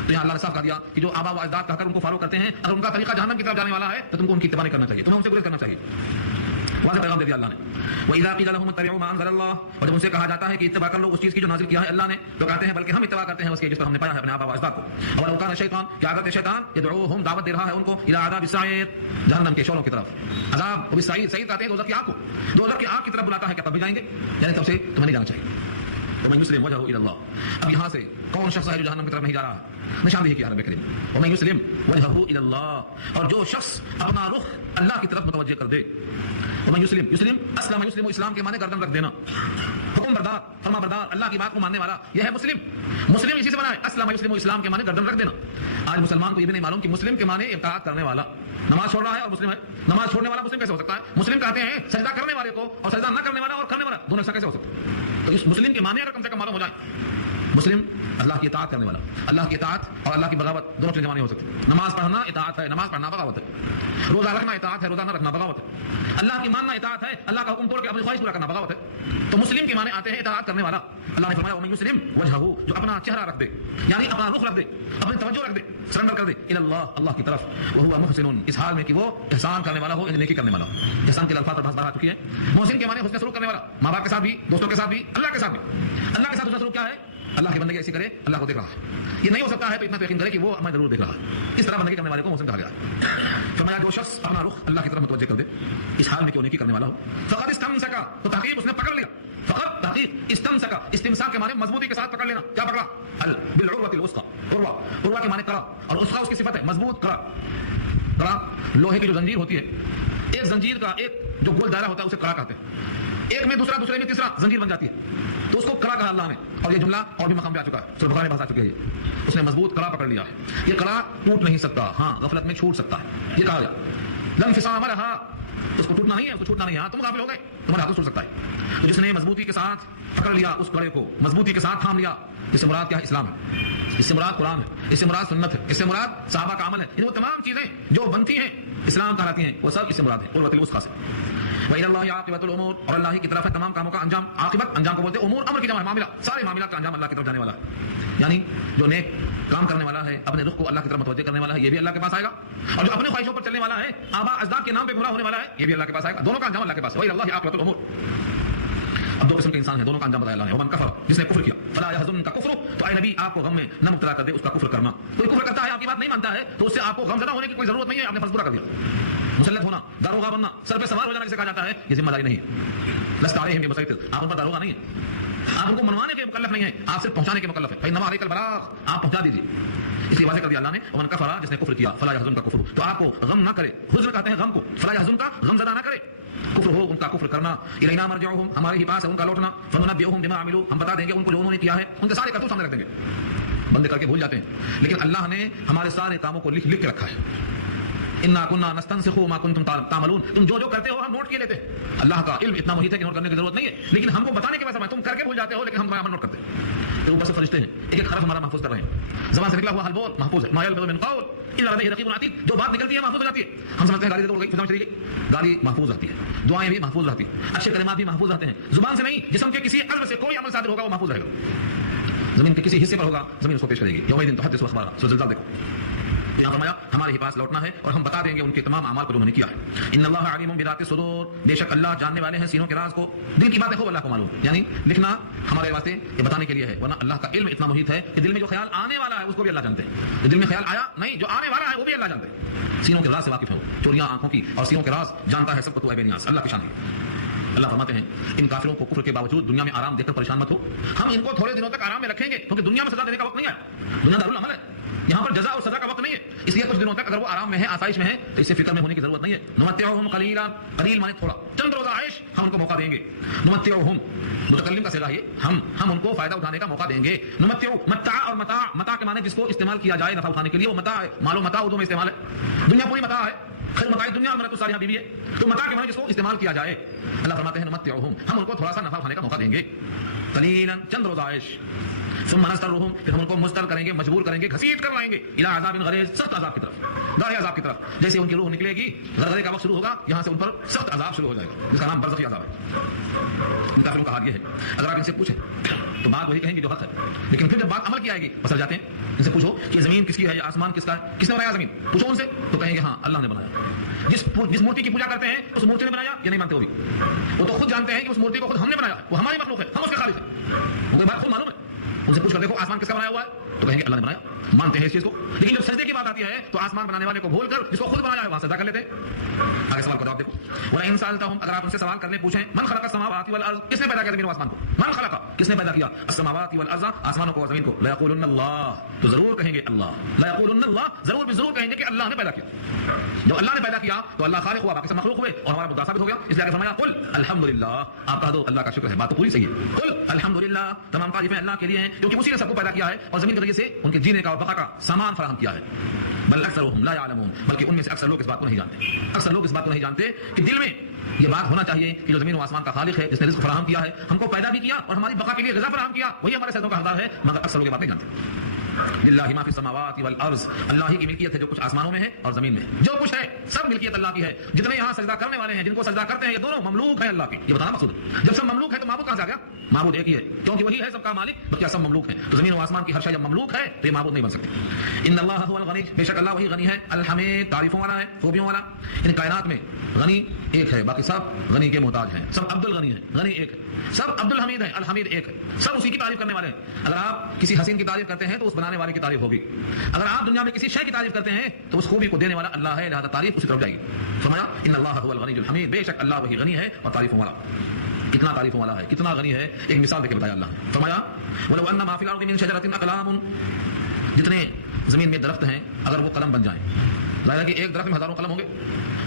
تو یہاں اللہ نے صاف کہا دیا کہ جو آبا و اجداد کہہ کر ان کو فالو کرتے ہیں، اگر ان کا طریقہ جہنم کی طرف جانے والا ہے تو تم کو ان کی اتباع نہیں کرنا چاہیے، تمہیں ان سے گریز کرنا چاہیے۔ واضح پیغام دے دیا اللہ نے۔ وَإِذَا قِيلَ لَهُمُ اتَّبِعُوا مَا أَنزَلَ اللَّهُ، اور جب ان سے کہا جاتا ہے کہ اتباع کر لو اس چیز کی جو نازل کیا ہے اللہ نے، تو کہتے ہیں بلکہ ہم اتباع کرتے ہیں اس کے جس پر ہم نے پایا ہے اپنے آبا و اجداد کو۔ اولو کان شیطان، کیا اگر شیطان یدعوہم دعوت دے رہا ہے ان کو الی عذاب السعیر، جہنم کے شعلوں کی طرف، عذاب السعیر، سعیر کہتے ہیں دوزخ کی آگ کو، دوزخ کی آگ کی طرف بلاتا ہے، کیا تب بھی جائیں گے؟ یعنی تب سے تمہیں نہیں جانا چاہیے۔ ومن يسلم وجهه الى الله، اب یہاں سے کون شخص ہے جو جہنم کی طرف نہیں جا رہا ہے؟ نشاندہی کی رب کریم، ومن يسلم وجهه الى الله، اور جو شخص اپنا رخ اللہ کی طرف متوجہ کر دے، ومن يسلم، يسلم اسلم، يسلم اسلام کے معنی گردن رکھ دینا، حکم بردار، فرما بردار، اللہ کی بات کو ماننے والا، یہ ہے مسلم۔ مسلم اسی سے بنا ہے، اسلم يسلم اسلام کے معنی گردن رکھ دینا۔ آج مسلمان کو یہ بھی نہیں معلوم کہ مسلم کے معنی اطاعت کرنے والا، نماز چھوڑ رہا ہے اور مسلم ہے، نماز چھوڑنے والا مسلم کیسے ہو سکتا ہے؟ مسلم کہتے ہیں سجدہ کرنے والے کو، اور سجدہ نہ کرنے والا اور کرنے والا دونوں ایسا کیسے ہو سکتا ہے؟ تو اس مسلم کے معنی اگر کم سے کم معلوم ہو جائے، مسلم اللہ کی اطاعت کرنے والا، اللہ کی اطاعت اور اللہ کی بغاوت دونوں چیزیں معنی ہو سکتی ہیں۔ نماز پڑھنا اطاعت ہے، نماز پڑھنا بغاوت ہے، روزہ رکھنا اطاعت ہے، روزہ نہ رکھنا بغاوت ہے، اللہ کی ماننا اطاعت ہے، اللہ کا حکم توڑ کے اپنی خواہش پورا کرنا بغاوت ہے۔ تو مسلم کے معنی آتے ہیں اطاعت کرنے والا۔ اللہ نے فرمایا ومن یسلم وجہہ، جو اپنا چہرہ رکھ دے، یعنی اپنا رخ رکھ دے، اپنی توجہ رکھ دے، سرنڈر کر دے الی اللہ، اللہ کی طرف، وہو محسن، اس حال میں کہ وہ احسان کرنے والا ہو، یعنی نیکی کرنے والا ہو۔ احسان کے الفاظ پر بحث بڑھا چکی ہے۔ محسن کے معنی حسن سلوک کرنے والا، ماں باپ کے ساتھ بھی، دوستوں کے ساتھ بھی، اللہ کے ساتھ بھی۔ اللہ کے ساتھ حسن سلوک کیا ہے؟ اللہ کی بندگی ایسی کرے اللہ کو دیکھ رہا ہے، یہ نہیں ہو سکتا ہے تو اتنا یقین کرے کہ وہ ہمیں ضرور دیکھ رہا ہے۔ اس طرح بندگی کرنے والے کو محسن کہا گیا ہے۔ فرمایا جو شخص اپنا رخ اللہ کی طرف متوجہ کر دے، اس حال میں کہ وہ نیکی کرنے والا ہو، فقد استمسک، تو تحقیق اس نے پکڑ لیا، فقط تحقیق استمسک، استمساک کے معنی مضبوطی کے ساتھ پکڑ لینا، کیا پکڑا؟ بالعروۃ الوثقی، عروہ، عروہ کے معنی کڑا، اور وثقی اس کی صفت ہے مضبوط کڑا۔ کڑا لوہے کی جو زنجیر ہوتی ہے، ایک زنجیر کا ایک جو گول دائرہ ہوتا ہے اسے کڑا کہتے ہیں، ایک میں دوسرا، دوسرے میں تیسرا زنجیر بن جاتی ہے، تو اس کو کڑا کہا اللہ نے۔ اور یہ جملہ اور بھی مقام پہ آ چکا ہے، سورہ بقرہ میں بحث آ چکی ہے، اس نے مضبوط کڑا پکڑ لیا ہے، یہ کڑا ٹوٹ نہیں سکتا، ہاں غفلت میں چھوٹ سکتا ہے، یہ کہا گیا لن انفصام لہا، اس کو ٹوٹنا نہیں ہے، اس کو چھوٹنا نہیں ہے، ہاں تم غافل ہو گئے، تمہارے ہاتھ سے ٹوٹ سکتا ہے۔ تو جس نے مضبوطی کے ساتھ پکڑ لیا اس کڑے کو، مضبوطی کے ساتھ تھام لیا، اس سے مراد کیا ہے؟ اسلام ہے، اس سے مراد قرآن ہے، اس سے مراد سنت ہے، اس سے مراد صحابہ کا عمل ہے، ان وہ تمام چیزیں جو بنتی ہیں اسلام کہلاتی ہیں، وہ سب اس سے مراد ہے، عروۃ الوثقی سے۔ وَإِلَى اللَّهِ عَاقِبَةُ الْأُمُورِ، اور اللہ ہی کی طرف ہے تمام کاموں کا انجام۔ عاقبت انجام کو بولتے ہیں، امور امر کی جمع ہے، معاملہ، سارے معاملات کا انجام اللہ کی طرف جانے والا ہے۔ یعنی جو نیک کام کرنے والا ہے، اپنے رخ کو اللہ کی طرف متوجہ کرنے والا ہے، یہ بھی اللہ کے پاس آئے گا، اور جو اپنے خواہشوں پر چلنے والا ہے، آبا اجداد کے نام پہ گمراہ ہونے والا ہے، یہ بھی اللہ کے پاس آئے گا، دونوں کا انجام اللہ کے پاس ہے۔ وَإِلَى اللَّهِ عَاقِبَةُ الْأُمُورِ، اب دو قسم کے انسان ہیں، دونوں کا انجام بتایا اللہ نے۔ ومن کفر، جس نے کفر کیا، فلا يحزنك كفره، تو اے نبی آپ کو غم میں نہ مبتلا کر دے اس کا کفر کرنا۔ کوئی کفر کرتا ہے، آپ کی بات نہیں مانتا ہے، تو اس سے آپ کو غم زدہ ہونے کی کوئی ضرورت نہیں ہے، آپ نے فرض پورا کر دیا۔ مسلط ہونا، داروغہ بننا، سر پہ سوار ہو جانا جسے کہا جاتا ہے، یہ ذمہ داری نہیں ہے۔ لست علیہم بمسیطر، آپ ان پر داروغہ نہیں ہے، آپ ان کو منوانے کے مکلف نہیں ہے، آپ صرف پہنچانے کے مکلف ہے۔ فإنما علیک البلاغ، آپ پہنچا دیجیے، اس لیے واضح کر دیا اللہ نے۔ ومن کفر، جس نے کفر کیا، فلا يحزنك كفره، تو آپ کو غم نہ کرے، حزن کہتے ہیں غم کو، فلا يحزنك، غم زدہ نہ کرے، کفر ہو ان کا کفر کرنا، الینا مرجعہم، ہمارے ہی پاس ہے ان کا لوٹنا، فننبئہم بما عملوا، ہم بتا دیں گے ان کو جو انہوں نے کیا ہے، ان کے سارے کرتوت سامنے رکھ دیں گے۔ بندے کر کے بھول جاتے ہیں، لیکن اللہ نے ہمارے سارے کاموں کو لکھ کے رکھا ہے۔ انا كنا نستنسخ ما كنتم تعملون، تم جو جو کرتے ہو ہم نوٹ کیے لیتے ہیں۔ اللہ کا علم اتنا محیط ہے کہ نوٹ کرنے کی ضرورت نہیں ہے، لیکن ہم کو بتانے کے واسطے تم کر کے بھول جاتے ہو، لیکن ہم تمہارا عمل نوٹ کرتے ہیں۔ پھر اوپر سے فرشتے ہیں، ایک ایک حرف ہمارا محفوظ کر رہے ہیں، زبان سے نکلا ہوا حلبول محفوظ ہے، ما يلفظ من قول الا لديه رقيب عتيد، جو بات نکلتی ہے محفوظ ہو جاتی ہے۔ ہم سمجھتے ہیں گالی سے توڑ گئی، فضا میں چلی گئی، گالی محفوظ رہتی ہے، دعائیں بھی محفوظ رہتی ہیں، اچھے کلمات بھی محفوظ رہتے ہیں، زبان سے نہیں، جسم کے کسی عضو سے کوئی عمل صادر ہوگا وہ محفوظ رہے گا، زمین کے کسی حصے پر ہوگا زمین اس کو پیش کرے گی، یومئذ تحدث اخبارها، سورۃ زلزال دیکھو، یہاں فرمایا ہمارے ہی پاس لوٹنا ہے اور ہم بتا دیں گے ان کے تمام اعمال کو جو انہوں نے کیا ہے۔ ان اللہ علیم بذات الصدور، بے شک اللہ جاننے والے ہیں سینوں کے راز کو، دل کی باتیں خوب اللہ کو معلوم، یعنی لکھنا ہمارے واسطے یہ بتانے کے لیے ہے، ورنہ اللہ کا علم اتنا محیط ہے کہ دل میں جو خیال آنے والا ہے اس کو بھی اللہ جانتے ہیں، جو دل میں خیال آیا نہیں، جو آنے والا ہے وہ بھی اللہ جانتے ہیں، سینوں کے راز سے واقف ہے، چوریاں آنکھوں کی اور سینوں کے راز جانتا ہے سب کو، تو اے بے نیاز، اللہ کی شان ہے۔ اللہ فرماتے ہیں ان کافروں کو کفر کے باوجود دنیا میں آرام دے کر پریشان مت ہو، ہم ان کو تھوڑے دنوں تک آرام میں رکھیں گے، کیونکہ دنیا میں سزا دینے کا وقت نہیں ہے، دنیا دارالعمل ہے، یہاں پر جزا اور سزا کا وقت نہیں ہے، اس لیے کچھ دنوں تک اگر وہ آرام میں ہے، آسائش میں ہے، تو اس سے فکر میں ہونے کی ضرورت نہیں ہے۔ نمتعہم قلیلا، قلیل مانے تھوڑا، چند روزہ عائش ہم ان کو موقع دیں گے۔ نمتعہم متکلم کا صیغہ یہ، ہم ان کو فائدہ اٹھانے کا موقع دیں گے۔ نمتع، متاع اور متاع کے معنی جس کو استعمال کیا جائے نفع اٹھانے کے لیے وہ متاع ہے، مال و متاع اردو میں استعمال ہے، دنیا پوری متاع ہے، خیر متاع دنیا امرأۃ الصالحہ بیوی ہے، تو متاع کے معنی جس کو استعمال کیا جائے، اللہ فرماتے ہیں نمتعہم، ہم ان کو تھوڑا سا نفع اٹھانے کا موقع دیں گے، قلیلا چند روزہ عائش، ثم نضطرهم، پھر ہم ان کو مضطر کریں گے، مجبور کریں گے، گھسیٹ کر لائیں گے الی عذاب غلیظ، سخت عذاب کی طرف، گاہے عذاب کی طرف، جیسے ان کی روح نکلے گی، غرغرے کا وقت شروع ہوگا، یہاں سے ان پر سخت عذاب شروع ہو جائے گا، جس کا نام برزخی عذاب ہے۔ ان کافروں کا حال یہ ہے، اگر آپ ان سے پوچھیں تو بات وہی کہیں گے جو حق ہے، لیکن پھر جب بات عمل کی آئے گی پسر جاتے ہیں۔ ان سے پوچھو کہ زمین کس کی ہے یا آسمان کس کا ہے، کس نے بنایا زمین، پوچھو ان سے تو کہیں گے ہاں اللہ نے بنایا۔ جس مورتی کی پوجا کرتے ہیں اس مورتی نے بنایا، یہ نہیں مانتے، وہ تو خود جانتے ہیں کہ اس مورتی کو خود ہم نے بنایا، وہ ہماری مخلوق ہے، ہم اس کے خالق ہیں، وہ بات خود معلوم ہے۔ ان سے پوچھ کر دیکھو آسمان کس کا بنایا ہوا ہے، تو کہیں گے اللہ نے بنایا، مانتے ہیں اس چیز کو، لیکن جب سجدے کی بات آتی ہے تو آسمان بنانے والے کو بھول کر جس کو خود بنایا ہے وہاں سجدہ کر لیتے ہیں۔ آگے سوال کا جواب دیکھو، وَلَئِن سَأَلْتَهُمْ، اگر آپ ان سے سوال کرنے پوچھیں من خلق السماوات والارض، کس نے پیدا کیا زمین و آسمان کو، من خلق، کس نے پیدا کیا السماوات والارض، آسمانوں کو اور زمین کو، لَيَقُولُنَّ اللَّهُ، تو ضرور کہیں گے اللہ، لَيَقُولُنَّ اللَّهُ، ضرور بھی ضرور کہیں گے کہ اللہ نے پیدا کیا۔ جب اللہ نے پیدا کیا تو اللہ خالق ہوا، باقی سب مخلوق ہوئے اور ہمارا مدعا ثابت ہو گیا، اس لیے آگے فرمایا قل الحمدللہ، آپ کہہ دو اللہ کا شکر ہے، بات تو پوری صحیح ہے، قل الحمدللہ، تمام تعریفیں اللہ کے لیے ہیں کیونکہ اسی نے سب کو پیدا کیا ہے اور زمین کے ذریعے سے ان کے جینے کا اور بقا کا سامان فراہم کیا ہے۔ بل اکثرهم لا يعلمون، بلکہ ان میں سے اکثر لوگ اس بات کو نہیں جانتے، اکثر لوگ اس بات کو نہیں جانتے کہ دل میں یہ بات ہونا چاہیے کہ جو زمین و آسمان کا خالق ہے، جس نے رزق فراہم کیا ہے، ہم کو پیدا بھی کیا اور ہماری بقا کے لیے غذا فراہم کیا، وہی ہمارے سجدوں کا حقدار ہے، مگر اکثر لوگ یہ بات نہیں جانتے۔ للہ ما فی السماوات والارض، اللہ ہی کی ملکیت ہے جو کچھ آسمانوں میں ہے اور زمین میں ہے، جو کچھ ہے سب ملکیت اللہ کی ہے، جتنے یہاں سجدہ کرنے والے ہیں، جن کو سجدہ کرتے ہیں، یہ دونوں مملوک ہیں اللہ کے، یہ بتانا مقصود ہے۔ جب سب مملوک ہے تو معبود کہاں سے آ گیا، معبود ایک ہی ہے کیونکہ وہی ہے سب کا مالک، بلکہ سب مملوک ہیں، تو زمین و آسمان کی ہر شے جب مملوک ہے تو یہ معبود نہیں بن سکتی۔ ان اللہ هو الغنی، بے شک اللہ وہی غنی ہے، الحمید، تعریفوں والا ہے، خوبیوں والا۔ ان کائنات میں غنی ایک ہے، باقی سب غنی کے محتاج ہیں، سب عبد الغنی ہے، غنی ایک ہے، سب عبد الحمید ہے، الحمید ایک ہے، سب اسی کی تعریف کرنے والے ہیں۔ اگر آپ کسی حسین کی تعریف کرتے ہیں تو اس بنانے والے کی تعریف ہوگی، اگر آپ دنیا میں کسی شے کی تعریف کرتے ہیں تو اس خوبی کو دینے والا اللہ ہے، لہذا تعریف اسی طرف جائے گی۔ فرمایا ان اللہ هو الغنی الحمید، بے شک اللہ وہی غنی ہے اور تعریفوں والا۔ کتنا تعریفوں والا ہے، کتنا غنی ہے، ایک مثال دے کے بتایا اللہ نے، فرمایا وَلَوْ أَنَّ مَا فِي الْأَرْضِ مِنْ شَجَرَةٍ أَقْلَامٌ، جتنے زمین میں درخت ہیں اگر وہ قلم بن جائیں، ظاہر ہے کہ ایک درخت میں ہزاروں قلم ہوں گے،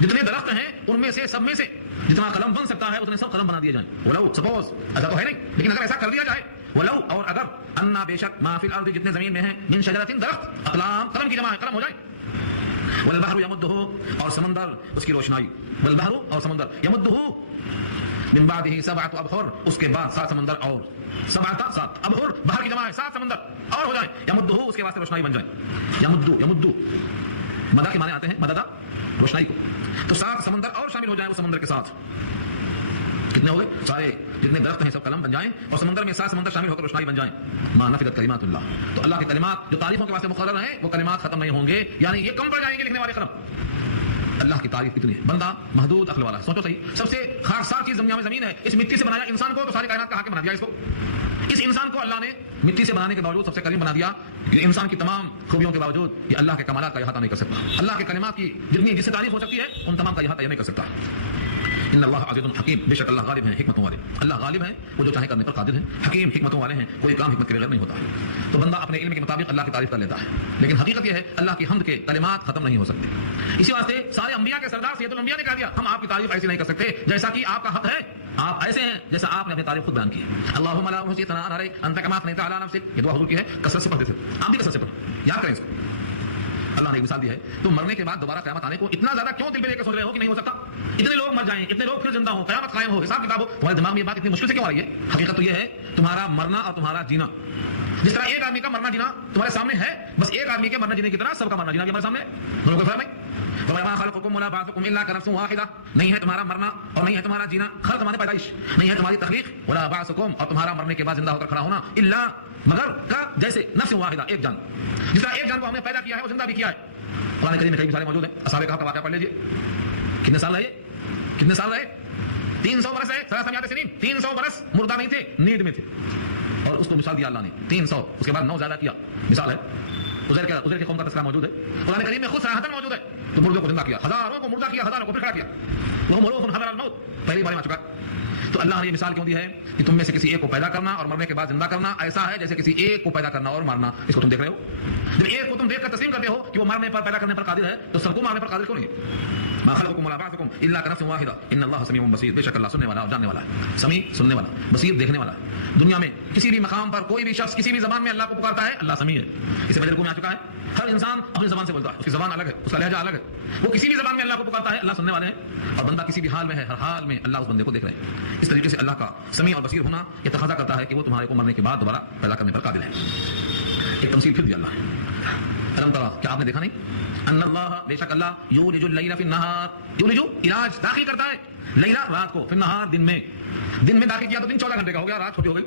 جتنے درخت ہیں ان میں سے سب میں سے جتنا قلم بن سکتا ہے اتنے سب قلم بنا دیے جائیں۔ ولو سپوز، ایسا تو ہے نہیں لیکن اگر ایسا کر دیا جائے، ولو اور اگر، انا بے شک، ما فی الارض جتنے زمین میں ہیں، من شجرۃ درخت، اقلام قلم کی جمع ہے، قلم ہو جائے، والبحر یمدہ اور سمندر اس کی روشنائی، والبحر اور سمندر، یمدہ من بعدہ سبعۃ ابحر، اس کے بعد 7 سمندر اور، سبعۃ 7 ابحر بحر کی جمع ہے، 7 سمندر اور ہو جائیں، یمدہ اس کے واسطے روشنائی بن جائیں، یمدہ مدہ کے معنی آتے ہیں مددہ روشنائی کو، تو 7 سمندر اور شامل ہو جائیں اس سمندر کے ساتھ، کتنے ہو گئے، سارے جتنے درخت ہیں سب قلم بن جائیں اور سمندر میں 7 سمندر شامل ہو کر روشنائی بن جائیں، ما نفدت کلمات اللہ، تو اللہ کے کلمات جو تعریفوں کے واسطے مقرر ہیں وہ کلمات ختم نہیں ہوں گے، یعنی یہ کم پڑ جائیں گے لکھنے والے قلم۔ اللہ کی تعریف کتنی ہے، بندہ محدود عقل والا ہے، سوچو صحیح، سب سے خاص چیز دنیا میں زمین ہے، اس مٹی سے بنایا انسان کو تو ساری کائنات کا حاکم بنا دیا اس کو، اس انسان کو اللہ نے مٹی سے بنانے کے باوجود سب سے کریم بنا دیا، یہ انسان کی تمام خوبیوں کے باوجود یہ اللہ کے کمالات کا احاطہ نہیں کر سکتا، اللہ کے کلمات کی جتنی جس سے تعریف ہو سکتی ہے ان تمام کا احاطہ یہ نہیں کر سکتا۔ ان اللہ عزیز حکیم، بے شک اللہ غالب ہیں، حکمتوں والے، اللہ غالب ہیں، وہ جو چاہے کرنے پر قادر ہیں، حکیم حکمتوں والے ہیں، کوئی کام حکمت کے بغیر نہیں ہوتا ہے، تو بندہ اپنے علم کے مطابق اللہ کی تعریف کر لیتا ہے، لیکن حقیقت یہ ہے اللہ کی حمد کے کلمات ختم نہیں ہو سکتے، اسی واسطے سارے انبیاء کے سردار سید الانبیاء نے کہا دیا ہم آپ کی تعریف ایسی نہیں کر سکتے جیسا کہ آپ کا حق ہے، آپ ایسے ہیں جیسا آپ نے اپنی تعریف خود بیان کی ہے، اللہم لا احصی ثناء علیک انت کما اثنیت علی نفسک، یہ دعا حضور کی ہے، کثرت سے پڑھتے تھے، آپ بھی کثرت سے پڑھیں، یاد کریں اس کو۔ اللہ نے ایک مثال دی ہے، تم مرنے کے بعد دوبارہ قیامت آنے کو اتنا زیادہ کیوں دل پہ لے کے سوچ رہے ہو کہ نہیں ہو سکتا، اتنے لوگ مر جائیں، اتنے لوگ پھر زندہ ہوں، قیامت قائم ہو، حساب کتاب ہو، تمہارے دماغ میں یہ بات اتنی مشکل سے کیوں آ رہی ہے؟ حقیقت تو یہ ہے تمہارا مرنا اور تمہارا جینا، جس طرح ایک آدمی کا مرنا جینا تمہارے سامنے ہے، بس ایک آدمی کے مرنا جینے کی طرح سب کا مرنا جینا بھی ہمارے سامنے ہے، دونوں کو فرق نہیں۔ وما خلقكم ولا بعثكم الا كنفس واحده، نہیں ہے تمہارا مرنا اور نہیں ہے تمہارا جینا، خلق ہماری پیدائش، نہیں ہے تمہاری تخلیق، ولا بعثكم اور تمہارا مرنے کے بعد زندہ ہو کر کھڑا ہونا، الا مگر کا جیسے نفس واحدہ، ایک جان، جس طرح ایک جان کو ہم نے پیدا کیا ہے وہ زندہ بھی کیا ہے۔ قرآن کریم میں کئی مثالیں موجود ہیں، اصحاب کہف کا واقعہ پڑھ لیجیے، کتنے سال رہے، کتنے سال رہے، 300 برس ہے، 300 سنین، 300 برس مردہ نہیں تھے، نیند میں تھے، اور اس کو مثال دیا اللہ نے 300، اس کے بعد 9 زیادہ کیا، مثال ہے عزیر کے قوم کا تذکرہ موجود ہے قرآن کریم میں، خود صراحتاً موجود ہے، تو مردوں کو زندہ کیا، ہزاروں کو مردہ کیا، ہزاروں کو پھر کھڑا کیا، وہ مروف حضر الموت، پہلی بار میں آ چکا، تو اللہ نے یہ مثال کیوں دی ہے کہ تم میں سے کسی ایک کو پیدا کرنا اور مرنے کے بعد زندہ کرنا ایسا ہے جیسے کسی ایک کو پیدا کرنا اور مارنا. اس کو تم دیکھ رہے ہو. جب ایک کو تم دیکھ کر تسلیم کرتے ہو کہ وہ مرنے پر پیدا کرنے پر قادر ہے تو سب کو مارنے پر قادر کیوں نہیں؟ ما خلقكم ولا بعثكم الا كنفس واحده ان الله سميع بصير. بے شک اللہ سننے والا اور جاننے والا ہے. سمیع سننے والا, بصیر دیکھنے والا. دنیا میں کسی بھی مقام پر کوئی بھی شخص کسی بھی زبان میں اللہ کو پکارتا ہے, اللہ سمیع ہے. اسے بجرگوں میں آ چکا ہے. ہر انسان اپنی زبان سے بولتا ہے, اس کی زبان الگ ہے, اس کا لہجہ الگ ہے. وہ کسی بھی زبان میں اللہ کو پکارتا ہے, اللہ سننے والے ہیں. اور بندہ کسی بھی حال میں ہے, ہر حال میں اللہ اس بندے کو دیکھ رہے ہیں. اس طریقے سے اللہ کا سمیع اور بصیر ہونا یہ تقاضا کرتا ہے کہ وہ تمہارے کو مرنے کے بعد دوبارہ پیدا کرنے پر قادر ہے. ایک تمثیل پھر دی اللہ نے. الم ترى, کیا آپ نے دیکھا نہیں؟ ان اللہ, بے شک اللہ, یولج اللیل فی النہار, یولج علاج داخل کرتا ہے لیلا رات کو, فی النہار دن میں داخل کیا تو دن 14 گھنٹے کا ہو گیا, رات چھوٹی ہو گئی.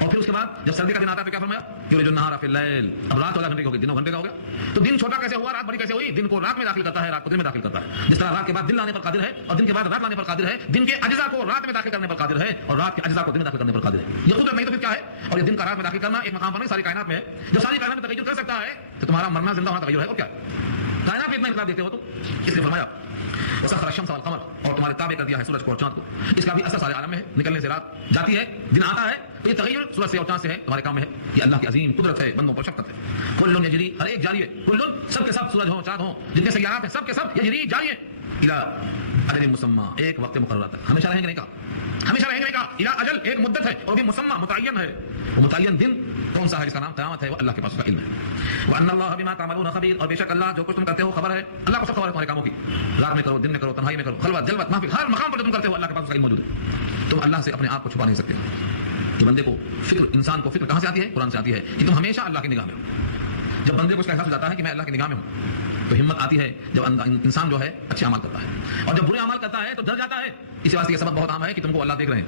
اور پھر اس کے بعد جب سردی کا دن آتا ہے تو کیا فرمایا؟ یولج النہار فی اللیل, اب رات 14 گھنٹے کی ہو گئی, دن 9 گھنٹے کا ہو گیا. تو دن چھوٹا کیسے ہوا, رات بڑی کیسے ہوئی؟ دن کو رات میں داخل کرتا ہے, رات کو دن میں داخل کرتا ہے. جس طرح رات کے بعد دن لانے پر قادر ہے اور دن کے بعد رات لانے پر قادر ہے, دن کے اجزاء کو رات میں داخل کرنے پر قادر ہے اور رات کے اجزاء کو دن میں داخل کرنے پر قادر ہے. یہ قدرت نہیں تو پھر کیا ہے؟ اور یہ دن کا رات میں داخل کرنا ایک مقام پر نہیں, ساری کائنات میں ہے. جب ساری کائنات میں تغیر کر سکتا ہے تو تمہارا مرنا زندہ ہونا تغیر ہے. اور کیا کائنات میں اتنا انقلاب دیکھتے ہو تو اس لیے فرمایا وسخر الشمس والقمر, اور تمہارے تابع کر دیا ہے سورج کو اور چاند کو. اس کا بھی اثر سارے عالم میں ہے. نکلنے سے رات جاتی ہے, دن آتا ہے, تو یہ تغیر سورج سے اور چاند سے ہے, تمہارے کام میں ہے. یہ اللہ کی عظیم قدرت ہے, بندوں پر شفقت ہے. کل یجری, ہر ایک جاری ہے. کل, سب کے سب, سورج ہو چاند ہو, جتنے سیارات ہیں سب کے سب یجری جاری ہے. الی اجل مسمى, ایک وقت مقررہ تک. ہمیشہ رہیں گے نہیں کہا, ہمیشہ رہیں گے نہیں کہا. الی اجل, ایک مدت ہے, اور بھی مسمى متعین ہے. وہ متعین دن کون سا ہے جس کا نام قیامت ہے, وہ اللہ کے پاس اس کا علم ہے. وان اللہ بما تعملون خبیر, اور بے شک اللہ جو کچھ تم کرتے ہو خبر ہے. اللہ کو سب خبر ہے تمہارے کاموں کی, رات میں کرو, دن میں کرو, تنہائی میں کرو, خلوت جلوت محفل, ہر مقام پر جو تم کرتے ہو اللہ کے پاس اس کا علم موجود ہے. تم اللہ سے اپنے آپ کو چھپا نہیں سکتے. کہ بندے کو فکر, انسان کو فکر کہاں سے آتی ہے؟ قرآن سے آتی ہے کہ تم ہمیشہ اللہ کی نگاہ میں ہو. جب بندے کو اس کا احساس ہو جاتا ہے کہ میں اللہ کی نگاہ میں ہوں تو ہمت آتی ہے. جب انسان جو ہے اچھے عمل کرتا ہے, اور جب برے عمل کرتا ہے تو ڈر جاتا ہے. اسی واسطے یہ سبق بہت عام ہے کہ تم کو اللہ دیکھ رہے ہیں.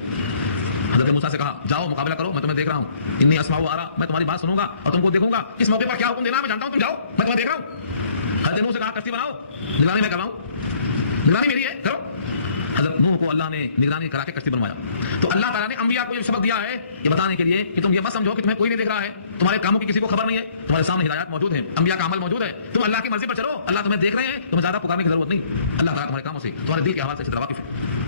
حضرت موسیٰ سے کہا جاؤ مقابلہ کرو, میں تمہیں دیکھ رہا ہوں. انی اسمع و ارا, میں تمہاری بات سنوں گا اور تم کو دیکھوں گا. کس موقع پر کیا حکم دینا میں جانتا ہوں, تم جاؤ, میں تمہیں دیکھ رہا ہوں. حضرت نوح سے کہا کشتی بناؤ, نگرانی میں کر رہا ہوں, نگرانی میری ہے, کرو. حضرت نوح کو اللہ نے نگرانی کرا کے کشتی بنوایا. تو اللہ تعالیٰ نے انبیاء کو یہ سبق دیا ہے یہ بتانے کے لیے کہ تم یہ مت سمجھو کہ تمہیں کوئی نہیں دیکھ رہا ہے, تمہارے کاموں کی کسی کو خبر نہیں ہے, تمہارے سامنے ہدایات موجود ہیں, انبیاء کا عمل موجود ہے. تم اللہ کی مرضی پر چلو, اللہ تمہیں دیکھ رہے ہیں, تمہیں زیادہ پکارنے کی ضرورت نہیں. اللہ تعالیٰ تمہارے کاموں سے, تمہارے دل کے حوالے سے واقف ہے.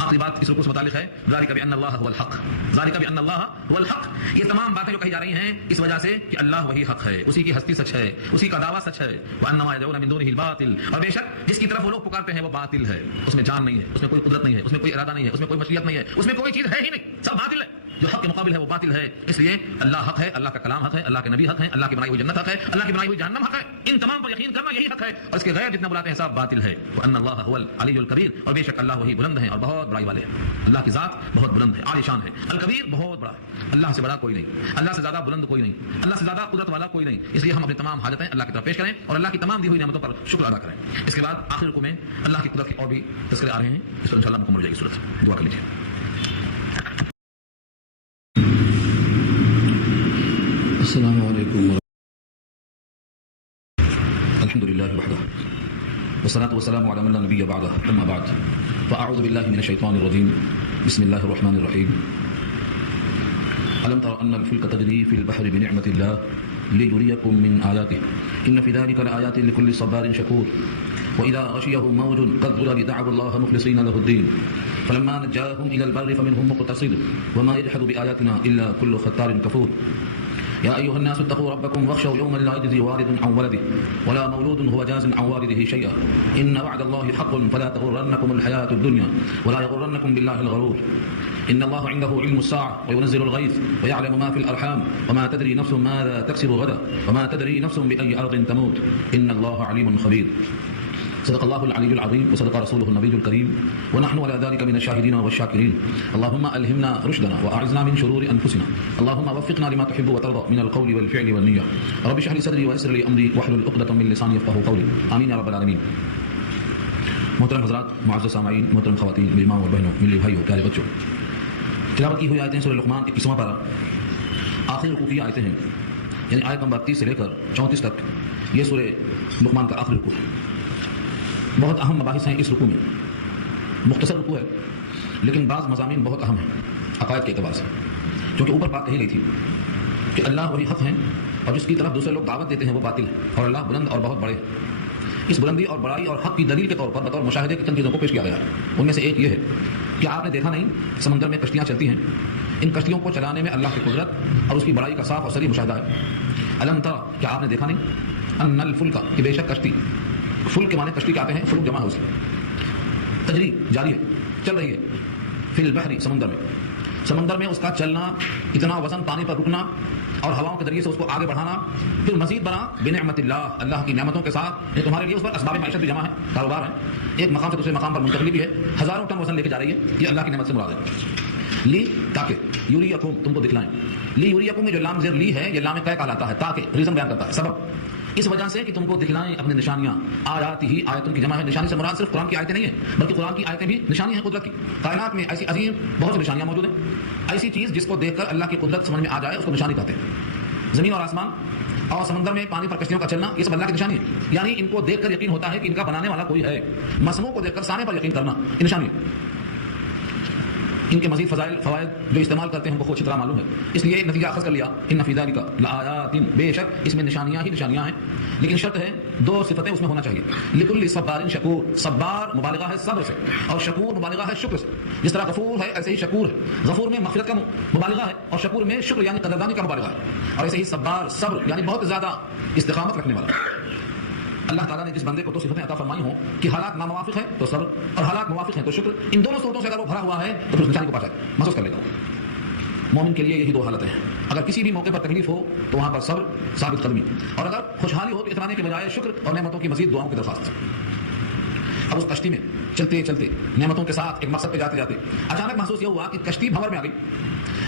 آخری بات اس رکوع سے متعلق ہے, ذالک بان اللہ هو الحق, ذالک بان اللہ هو الحق. یہ تمام باتیں جو کہی جا رہی ہیں اس وجہ سے کہ اللہ وہی حق ہے, اسی کی ہستی سچ ہے, اسی کا دعویٰ سچ ہے. وان ما يدعون من دونه الباطل, اور بے شک جس کی طرف وہ لوگ پکارتے ہیں وہ باطل ہے, اس میں جان نہیں ہے, اس میں کوئی قدرت نہیں ہے, اس میں کوئی ارادہ نہیں ہے, اس میں کوئی مشیت نہیں ہے, اس میں کوئی چیز ہے ہی نہیں, سب باطل ہے. جو حق کے مقابل ہے وہ باطل ہے. اس لیے اللہ حق ہے, اللہ کا کلام حق ہے, اللہ کے نبی حق ہے, اللہ کی بنائی ہوئی جنت حق ہے, اللہ کی بنائی ہوئی جہنم حق ہے. ان تمام پر یقین کرنا یہی حق ہے, اور اس کے غیر جتنا بلاتے ہیں سب باطل ہے. وان اللہ هو العلی الکبیر, اور بے شک اللہ وہی بلند ہیں اور بہت بڑائی والے ہیں. اللہ کی ذات بہت بلند ہے, عالی شان ہے. الکبیر بہت بڑا ہے, اللہ سے بڑا کوئی نہیں, اللہ سے زیادہ بلند کوئی نہیں, اللہ سے زیادہ قدرت والا کوئی نہیں. اس لیے ہم اپنی تمام حاجتیں اللہ کی طرف پیش کریں اور اللہ کی تمام دی ہوئی نعمتوں پر شکر ادا کریں. اس کے بعد آخر رکوع میں اللہ کی قدرت کے اور بھی تذکرے آ رہے ہیں, اس پر انشاءاللہ مکمل ہو جائے گی صورت. دعا کر لیجیے. السلام علیکم. الحمد لله وحده والصلاة والسلام على من لا نبي بعده, أما بعد, فأعوذ بالله من الشيطان الرجيم. بسم الله الرحمن الرحيم. ألم تر أن الفلك تجري في البحر بنعمة الله ليريكم من آياته إن في ذلك لآيات لكل صبار شكور. وإذا غشيه موج كالظلل دعوا الله مخلصين له الدين فلما نجاهم إلى البر فمنهم مقتصد وما يجحد بآياتنا إلا كل ختار كفور. يا أيها الناس اتقوا ربكم واخشوا يوما لا يجزي والد عن ولده ولا مولود هو جاز عن والده شيئا إن وعد الله حق فلا تغرنكم الحياة الدنيا ولا يغرنكم بالله الغرور. إن الله عنده علم الساعة وينزل الغيث ويعلم ما في الأرحام وما تدري نفس ماذا تكسب غدا وما تدري نفس بأي أرض تموت إن الله عليم خبير. صدق الله العلي العظيم وصدق رسوله النبي الكريم ونحن على ذلك من الشاهدين والشاكرين. اللهم ألهمنا رشدنا وأعذنا من شرور أنفسنا. اللهم وفقنا لما تحب وترضى من القول والفعل والنية. رب اشرح لي صدري ويسر لي أمري واحلل عقدة من لساني يفقهوا قولي. آمين يا رب العالمين. محترم حضرات, معزز سامعین, محترم خواتین, میری ماں اور بہنوں, میرے بھائیوں, پیارے بچوں, تلاوت کی ہوئی آیتیں سورہ لقمان 21واں پارہ, آخری رکوع کی آیتیں ہیں, یعنی آیت نمبر 30 سے لے کر 34 تک یہ سورہ لقمان کا آخری رکوع ہے. بہت اہم مباحث ہیں اس رکوع میں. مختصر رکوع ہے لیکن بعض مضامین بہت اہم ہیں عقائد کے اعتبار سے, کیونکہ اوپر بات کہی گئی تھی کہ اللہ وہی حق ہیں اور جس کی طرف دوسرے لوگ دعوت دیتے ہیں وہ باطل ہے, اور اللہ بلند اور بہت بڑے ہیں. اس بلندی اور بڑائی اور حق کی دلیل کے طور پر بطور مشاہدے کی چند چیزوں کو پیش کیا گیا ہے. ان میں سے ایک یہ ہے کیا آپ نے دیکھا نہیں سمندر میں کشتیاں چلتی ہیں، ان کشتیوں کو چلانے میں اللہ کی قدرت اور اس کی بڑائی کا صاف اور صریح مشاہدہ ہے۔ الم تر، کیا آپ نے دیکھا نہیں ان الفلک، کہ بے شک کشتی، فلک کے معنی کشتی کے آتے ہیں، فلک جمع ہے اسی، تجری جاری ہے، چل رہی ہے، فی البحر، سمندر میں اس کا چلنا، اتنا وزن پانی پر رکنا اور ہواؤں کے ذریعے سے اس کو آگے بڑھانا، پھر مزید بنا بنعمت اللہ، اللہ کی نعمتوں کے ساتھ، یہ تمہارے لیے اس پر اسباب معیشت بھی جمع ہے، کاروبار ہے، ایک مقام سے دوسرے مقام پر منتقلی بھی ہے، ہزاروں ٹن وزن لے کے جا رہی ہے، یہ اللہ کی نعمت سے مراد ہے۔ لی، تاکہ، یوریکم، تم کو دکھلائیں، لی یوریکم میں جو لام زیر لی ہے یہ لام قے کہلاتا ہے، تاکہ ریزن بیان کرتا ہے، سبب، اس وجہ سے کہ تم کو دکھلائیں اپنی نشانیاں، آیات ہی، آیتوں کی جمع ہے، نشانی سے مراد صرف قرآن کی آیتیں نہیں ہیں بلکہ قرآن کی آیتیں بھی نشانی ہیں قدرت کی۔ کائنات میں ایسی عظیم بہت سی نشانیاں موجود ہیں، ایسی چیز جس کو دیکھ کر اللہ کی قدرت سمجھ میں آ جائے اس کو نشانی کہتے ہیں۔ زمین اور آسمان اور سمندر میں پانی پر کشتیوں کا چلنا، یہ سب اللہ کی نشانی ہے، یعنی ان کو دیکھ کر یقین ہوتا ہے کہ ان کا بنانے والا کوئی ہے، مصنوع کو دیکھ کر سانے پر یقین کرنا، یہ نشانی ہے۔ ان کے مزید فوائد جو استعمال کرتے ہیں ہم کو اچھی طرح معلوم ہے، اس لیے نتیجہ اخذ کر لیا ان فی ذلک لآیات، بے شک اس میں نشانیاں ہی نشانیاں ہیں، لیکن شرط ہے دو صفتیں اس میں ہونا چاہیے، لکل صبار شکور، صبار مبالغہ ہے صبر سے اور شکور مبالغہ ہے شکر سے، جس طرح غفور ہے ایسے ہی شکور ہے، غفور میں مغفرت کا مبالغہ ہے اور شکور میں شکر یعنی قدردانی کا مبالغہ ہے، اور ایسے ہی صبار صبر یعنی بہت زیادہ استقامت رکھنے والا۔ اللہ تعالیٰ نے جس بندے کو دو صفتیں عطا فرمائی ہوں کہ حالات ناموافق ہیں تو صبر اور حالات موافق ہیں تو شکر، ان دونوں صورتوں سے اگر وہ بھرا ہوا ہے تو پھر اس نشانی کو پا جائے، محسوس کر لیتا ہوں۔ مومن کے لیے یہی دو حالتیں ہیں، اگر کسی بھی موقع پر تکلیف ہو تو وہاں پر صبر، ثابت قدمی، اور اگر خوشحالی ہو تو اترانے کے بجائے شکر اور نعمتوں کی مزید دعاؤں کی درخواست۔ اب اس کشتی میں چلتے چلتے نعمتوں کے ساتھ ایک مقصد پہ جاتے جاتے اچانک محسوس یہ ہوا کہ کشتی بھنور میں آ گئی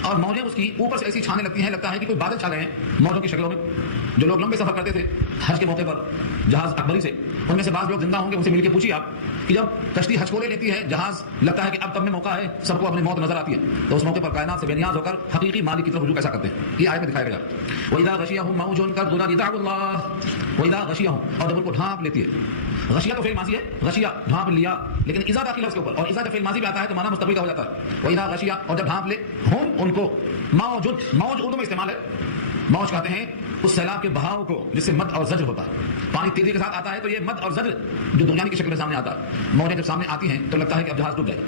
اور موجیں اس کی اوپر سے ایسی چھانے لگتی ہیں، لگتا ہے کہ کوئی بادل چھا گئے ہیں موجوں کی شکلوں میں۔ جو لوگ لمبے سفر کرتے تھے حج کے موقع پر جہاز اکبری سے، ان میں سے بعض لوگ زندہ ہوں گے، ان سے مل کے پوچھیے آپ کہ جب کشتی حج کو لے لیتی ہے، جہاز لگتا ہے کہ اب تب میں موقع ہے، سب کو اپنی موت نظر آتی ہے، تو اس موقع پر کائنات سے بے نیاز ہو کر حقیقی مالک کی طرف رجوع کیسا کرتے ہیں، یہ آیت میں دکھایا گیا۔ وَإِذَا غَشِيَهُم مَوْجٌ كَالظُّلَالِ دَعَوُا اللَّهَ وَإِذَا غَشِيَهُم، اور جب ان کو ڈھانپ لیتی ہے، غشیہ تو فعل ماضی ہے، غشیہ ڈھانپ لیا، لیکن اذا داخل ہے اس کے اوپر، اور اذا جب فعل ماضی بھی آتا ہے تو معنی مستقبل کا ہو جاتا ہے۔ وَإِذَا غَشِيَ، اور جب ڈھانپ لے، ہم ان کو، موج اردو میں استعمال ہے، موج کہتے ہیں اس سیلاب کے بہاؤ کو جس سے مد اور زجر ہوتا ہے، پانی تیزی کے ساتھ آتا ہے تو یہ مد اور زجر جو دنیا کی شکل میں سامنے آتا ہے، موجیں جب سامنے آتی ہیں تو لگتا ہے کہ اب جہاز ڈوب جائے گا،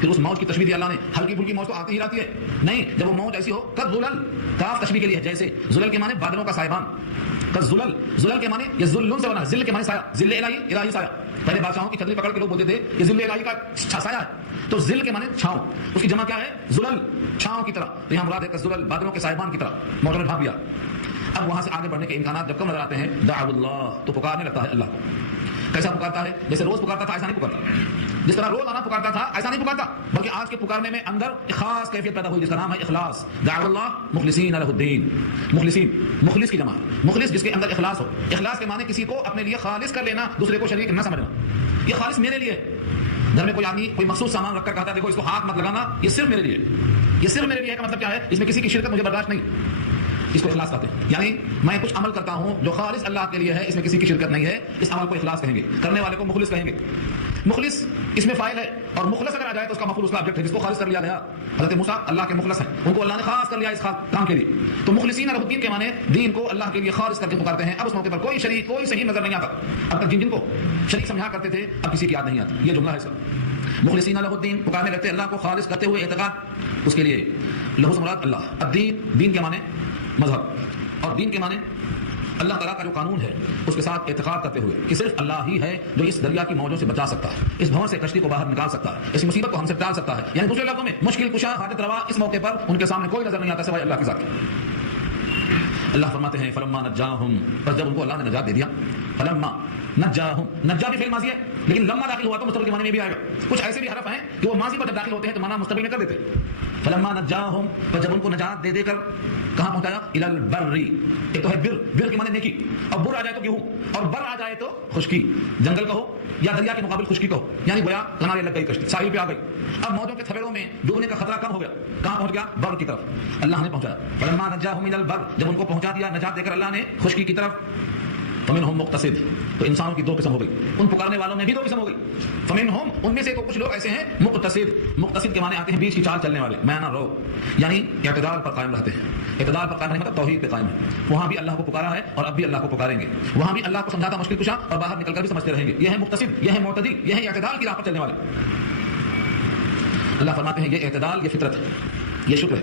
پھر اس موج کی تشبیہ دی اللہ نے، ہلکی پھلکی موج تو آتی ہی رہتی ہے، نہیں، جب وہ موج ایسی ہو، کالظلل، کاف تشبیہ کے لیے ہے، جیسے ظلل کے معنی بادلوں کا سائبان، کالظلل، ظلل کے معنی یہ ذلن سے بنا ہے، ذل کے معنی سایہ، ذل الہی سایہ، پہلے بادشاہوں کی چھتری پکڑ کے لوگ بولتے تھے کہ ذل الہی کا سایہ ہے، تو ذل کے معنی چھاؤں، اس کی جمع کیا ہے، ذلل، چھاؤں کی طرح، تو یہاں مراد ہے کالظلل، بادلوں کے سائبان کی طرح موجوں نے ڈھانپ لیا۔ اب وہاں سے آگے بڑھنے کے امکانات جب کم نظر آتے ہیں، دعوا اللہ، تو پکارنے لگتا ہے اللہ کو۔ کیسا پکارتا ہے؟ جیسے روز پکارتا تھا ایسا نہیں پکارتا، جس طرح روز آنا پکارتا تھا ایسا نہیں پکارتا، بلکہ آج کے پکارنے میں اندر ایک خاص کیفیت پیدا ہوئی جس کا نام ہے اخلاص۔ دعوا اللہ مخلصین لہ الدین، مخلصین، مخلص کی جمع ہے، مخلص جس کے اندر اخلاص ہو، اخلاص کے معنی کسی کو اپنے لیے خالص کر لینا، دوسرے کو شریک نہ سمجھنا، یہ خالص میرے لیے ہے۔ گھر میں کوئی آدمی کوئی مخصوص سامان رکھ کر کہتا ہے دیکھو اس کو ہاتھ مت لگانا، یہ صرف میرے لیے، یہ صرف میرے لیے کا مطلب کیا ہے؟ اس میں کسی کی شرکت مجھے برداشت نہیں، اس کو اخلاص کہتے ہیں، یعنی میں کچھ عمل کرتا ہوں جو خالص اللہ کے لیے ہے، اس میں کسی کی شرکت نہیں ہے، اس عمل کو اخلاص کہیں گے، کرنے والے کو مخلص کہیں گے۔ مخلص اس میں فاعل ہے اور مخلص اگر آ جائے تو اس کا مفعول اس کا آبجیکٹ ہے، جس کو خالص کر لیا گیا۔ حضرت موسیٰ اللہ کے مخلص ہیں، ان کو اللہ نے خاص کر لیا اس کام کے لیے، تو مخلصین لہ الدین کے معنی دین کو اللہ کے لیے خالص کر کے پکارتے ہیں۔ اب اس موقع پر کوئی شریک، کوئی صحیح نظر نہیں آتا، اب تک جن کو شریک سمجھا کرتے تھے اب کسی کی یاد نہیں آتی، یہ جملہ ہے سب، مخلصین لہ الدین، پکارنے لگتے اللہ کو خالص کرتے ہوئے اعتقاد اس کے لیے، لہو سے مراد اللہ، الدین، دین کے معنی مذہب، اور دین کے معنی اللہ تعالیٰ کا جو قانون ہے اس کے ساتھ اعتقاد کرتے ہوئے کہ صرف اللہ ہی ہے جو اس دریا کی موجوں سے بچا سکتا ہے، اس بھنور سے کشتی کو باہر نکال سکتا ہے، اس مصیبت کو ہم سے ٹال سکتا ہے، یعنی دوسرے لفظوں میں مشکل کشا، حاجت روا، اس موقع پر ان کے سامنے کوئی نظر نہیں آتا سوائے اللہ کی ذات۔ اللہ فرماتے ہیں فلما نجاہم، بس جب ان کو اللہ نے نجات دے دیا، فلما نجاہم، نجا بھی فعل ماضی ہے لیکن لما داخل ہوا تو مستقبل کے معنی میں بھی آئے گا، کچھ ایسے بھی حرف ہیں کہ وہ ماضی پر جب داخل ہوتے ہیں تو معنی مستقبل میں کر دیتے۔ فلما نجاہم، بس جب ان کو نجات دے دے کر کہاں پہنچایا؟ الی البر، ایک تو ہے بر، بر کے معنی نیکی، اور بر آ جائے تو گیہوں، اور بر آ جائے تو خشکی، جنگل کا ہو یا دریا کے مقابل خشکی کا ہو، یعنی گویا کنارے لگ گئی کشتی، ساحل پہ آ گئی، اب موجوں کے تھپیڑوں میں ڈوبنے کا خطرہ کم ہو گیا، کہاں پہنچ گیا؟ بر کی طرف، اللہ نے پہنچایا۔ فلما نجاہم الی البر، جب ان کو پہنچا دیا نجات دے کر اللہ نے خشکی کی طرف، فمنہم مقتصد، تو انسانوں کی دو قسم ہو گئی، ان پکارنے والوں میں بھی دو قسم ہو گئی، فمنہم، ان میں سے کچھ لوگ ایسے ہیں مقتصد، مقتصد کے معنی آتے ہیں بیچ کی چال چلنے والے، میانہ رو، یعنی اعتدال پر قائم رہتے ہیں، اعتدال پر قائم نہیں مطلب توحید پہ قائم ہے، وہاں بھی اللہ کو پکارا ہے اور اب بھی اللہ کو پکاریں گے، وہاں بھی اللہ کو سمجھاتا مشکل کشا اور باہر نکل کر بھی سمجھتے رہیں گے، یہ ہے مقتصد، یہ ہے معتدی، یہ ہے اعتدال کی راہ پر چلنے والے۔ اللہ فرماتے ہیں یہ اعتدال، یہ فطرت ہے، یہ شکر ہے،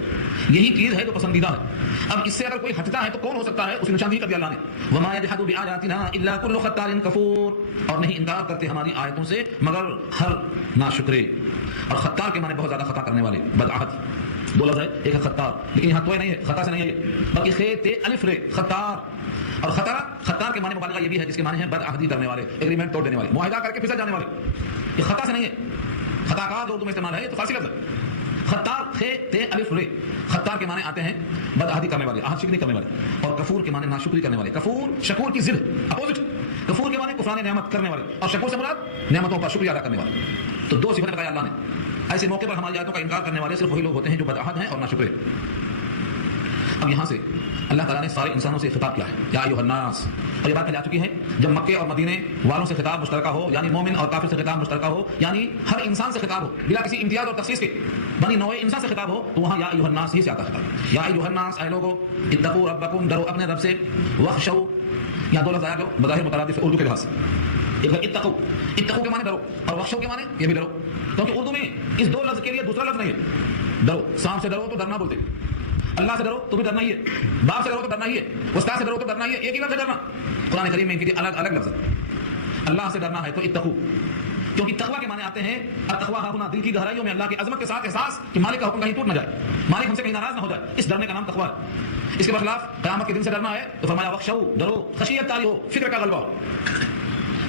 یہی چیز ہے جو پسندیدہ ہے۔ اب اس سے اگر کوئی ہٹتا ہے تو کون ہو سکتا ہے؟ اس کی نشاندہی کر دیا اللہ نے، وما يجحد بآياتنا الا كل ختار كفور، اور نہیں انکار کرتے ہماری آیتوں سے مگر ہر ناشکرے۔ اور خطار کے معنی بہت زیادہ خطا کرنے والے، بدعہد، دو لفظ ہے، ایک ہے خطار، لیکن یہاں تو نہیں ہے، خطا سے نہیں ہے، بلکہ خے تے الف رے، خطار۔ اور خطار کے معنی مبالغہ یہ بھی ہے جس کے معنی ہے بدعہدی کرنے والے، ایگریمنٹ توڑ دینے والے، معاہدہ کر کے پھسل جانے والے۔ یہ خطا سے نہیں ہے، خطا کار اردو میں استعمال ہے، یہ تو فارسی لفظ ہے۔ خطار خے تے الف رے، خطار کے معنی آتے ہیں بدعہدی کرنے والے، عہد شکنی کرنے والے، اور کفور کے معنی ناشکری کرنے والے۔ کفور شکور کی ضد، اپوزٹ۔ کفور کے معنی کفران نعمت کرنے والے، اور شکور سے مراد نعمتوں پر شکریہ ادا کرنے والے۔ تو دو صفتیں بتایا اللہ نے۔ ایسے موقع پر ہماری آیتوں کا انکار کرنے والے صرف وہی لوگ ہوتے ہیں جو بدعہد ہیں اور ناشکرے۔ اب یہاں سے اللہ تعالیٰ نے سارے انسانوں سے خطاب کیا ہے، یا ایھا الناس، اور یہ بات پہلے آ چکی ہے، جب مکے اور مدینے والوں سے خطاب مشترکہ ہو، یعنی مومن اور کافر سے خطاب مشترکہ ہو، یعنی ہر انسان سے خطاب ہو بلا کسی امتیاز اور تخصیص کے، بنی نوع انسان سے خطاب ہو، تو وہاں یا ایھا الناس ہی سے آتا ہے۔ یا ایھا الناس، اے لوگوں، اتقوا ربکم، ڈرو اپنے رب سے، وخشوا، یہاں دو لفظ آیا جو بظاہر مترادف ہے اردو کے لحاظ سے۔ ایک اتقوا، اتقوا کے معنی ڈرو، اور وخشوا کے معنی یہ بھی ڈرو، کیونکہ اردو میں اس دو لفظ کے لیے دوسرا لفظ نہیں ہے۔ ڈرو، سانپ سے ڈرو تو ڈرنا بولتے، اللہ سے ڈرو تو بھی ڈرنا ہی ہے، باپ سے ڈرو تو ڈرنا ہی ہے، استاد سے ڈرو تو ڈرنا ہی ہے، ایک ہی لفظ ہے ڈرنا۔ قرآن کریم میں ان کے الگ الگ لفظ ہے۔ اللہ سے ڈرنا ہے تو اتقوا، کیونکہ تقویٰ کے معنی آتے ہیں التقویٰ ہاہنا، دل کی گہرائیوں میں اللہ کی عظمت کے ساتھ احساس کہ مالک کا حکم کہیں ٹوٹ نہ جائے، مالک ہم سے کہیں ناراض نہ ہو جائے، اس ڈرنے کا نام تقویٰ ہے۔ اس کے برخلاف قیامت کے دن سے ڈرنا ہے تو فرمایا وخشوا، ڈرو، خشیت تاری ہو، فکر کا غلبہ ہو۔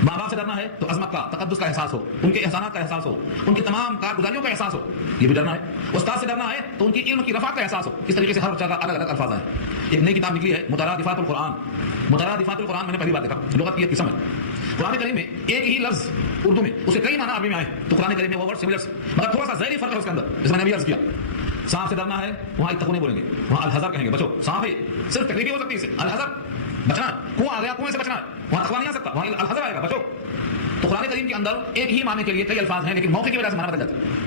ماں باپ سے ڈرنا ہے تو عظمت کا، تقدس کا احساس ہو، ان کے احسانات کا احساس ہو، ان کی تمام کارگزاریوں کا احساس ہو، یہ بھی ڈرنا ہے۔ استاد سے ڈرنا ہے تو ان کی علم کی رفعت کا احساس ہو۔ اس طریقے سے ہر بچہ کا الگ الگ الفاظ ہیں۔ ایک نئی کتاب نکلی ہے مترادفات القرآن، مترادفات القرآن میں نے پہلی بار دیکھا، لغت کی ایک قسم ہے۔ قرآن کریم میں ایک ہی لفظ اردو میں اس کے کئی معنی عربی میں آئے، تو قرآن کریم میں وہ ورڈ سملرس، مگر تھوڑا سا ذہنی فرق ہے اس کے اندر، جس میں نے ابھی عرض کیا۔ سانپ سے ڈرنا ہے وہاں اتقوا نہیں بولیں گے، وہاں الحذر کہیں گے، بچو۔ سانپ ہے صرف تکلیف ہو سکتی ہے اس سے، الحذر بچنا، کنواں آ گیا کنویں سے بچنا ہے، وہاں تقویٰ نہیں آ سکتا، وہاں الحذر آئے گا، بچو۔ تو قرآن کریم کے اندر ایک ہی معنی کے لیے کئی الفاظ ہیں، لیکن موقع کی وجہ سے معنی بدل جاتے ہیں۔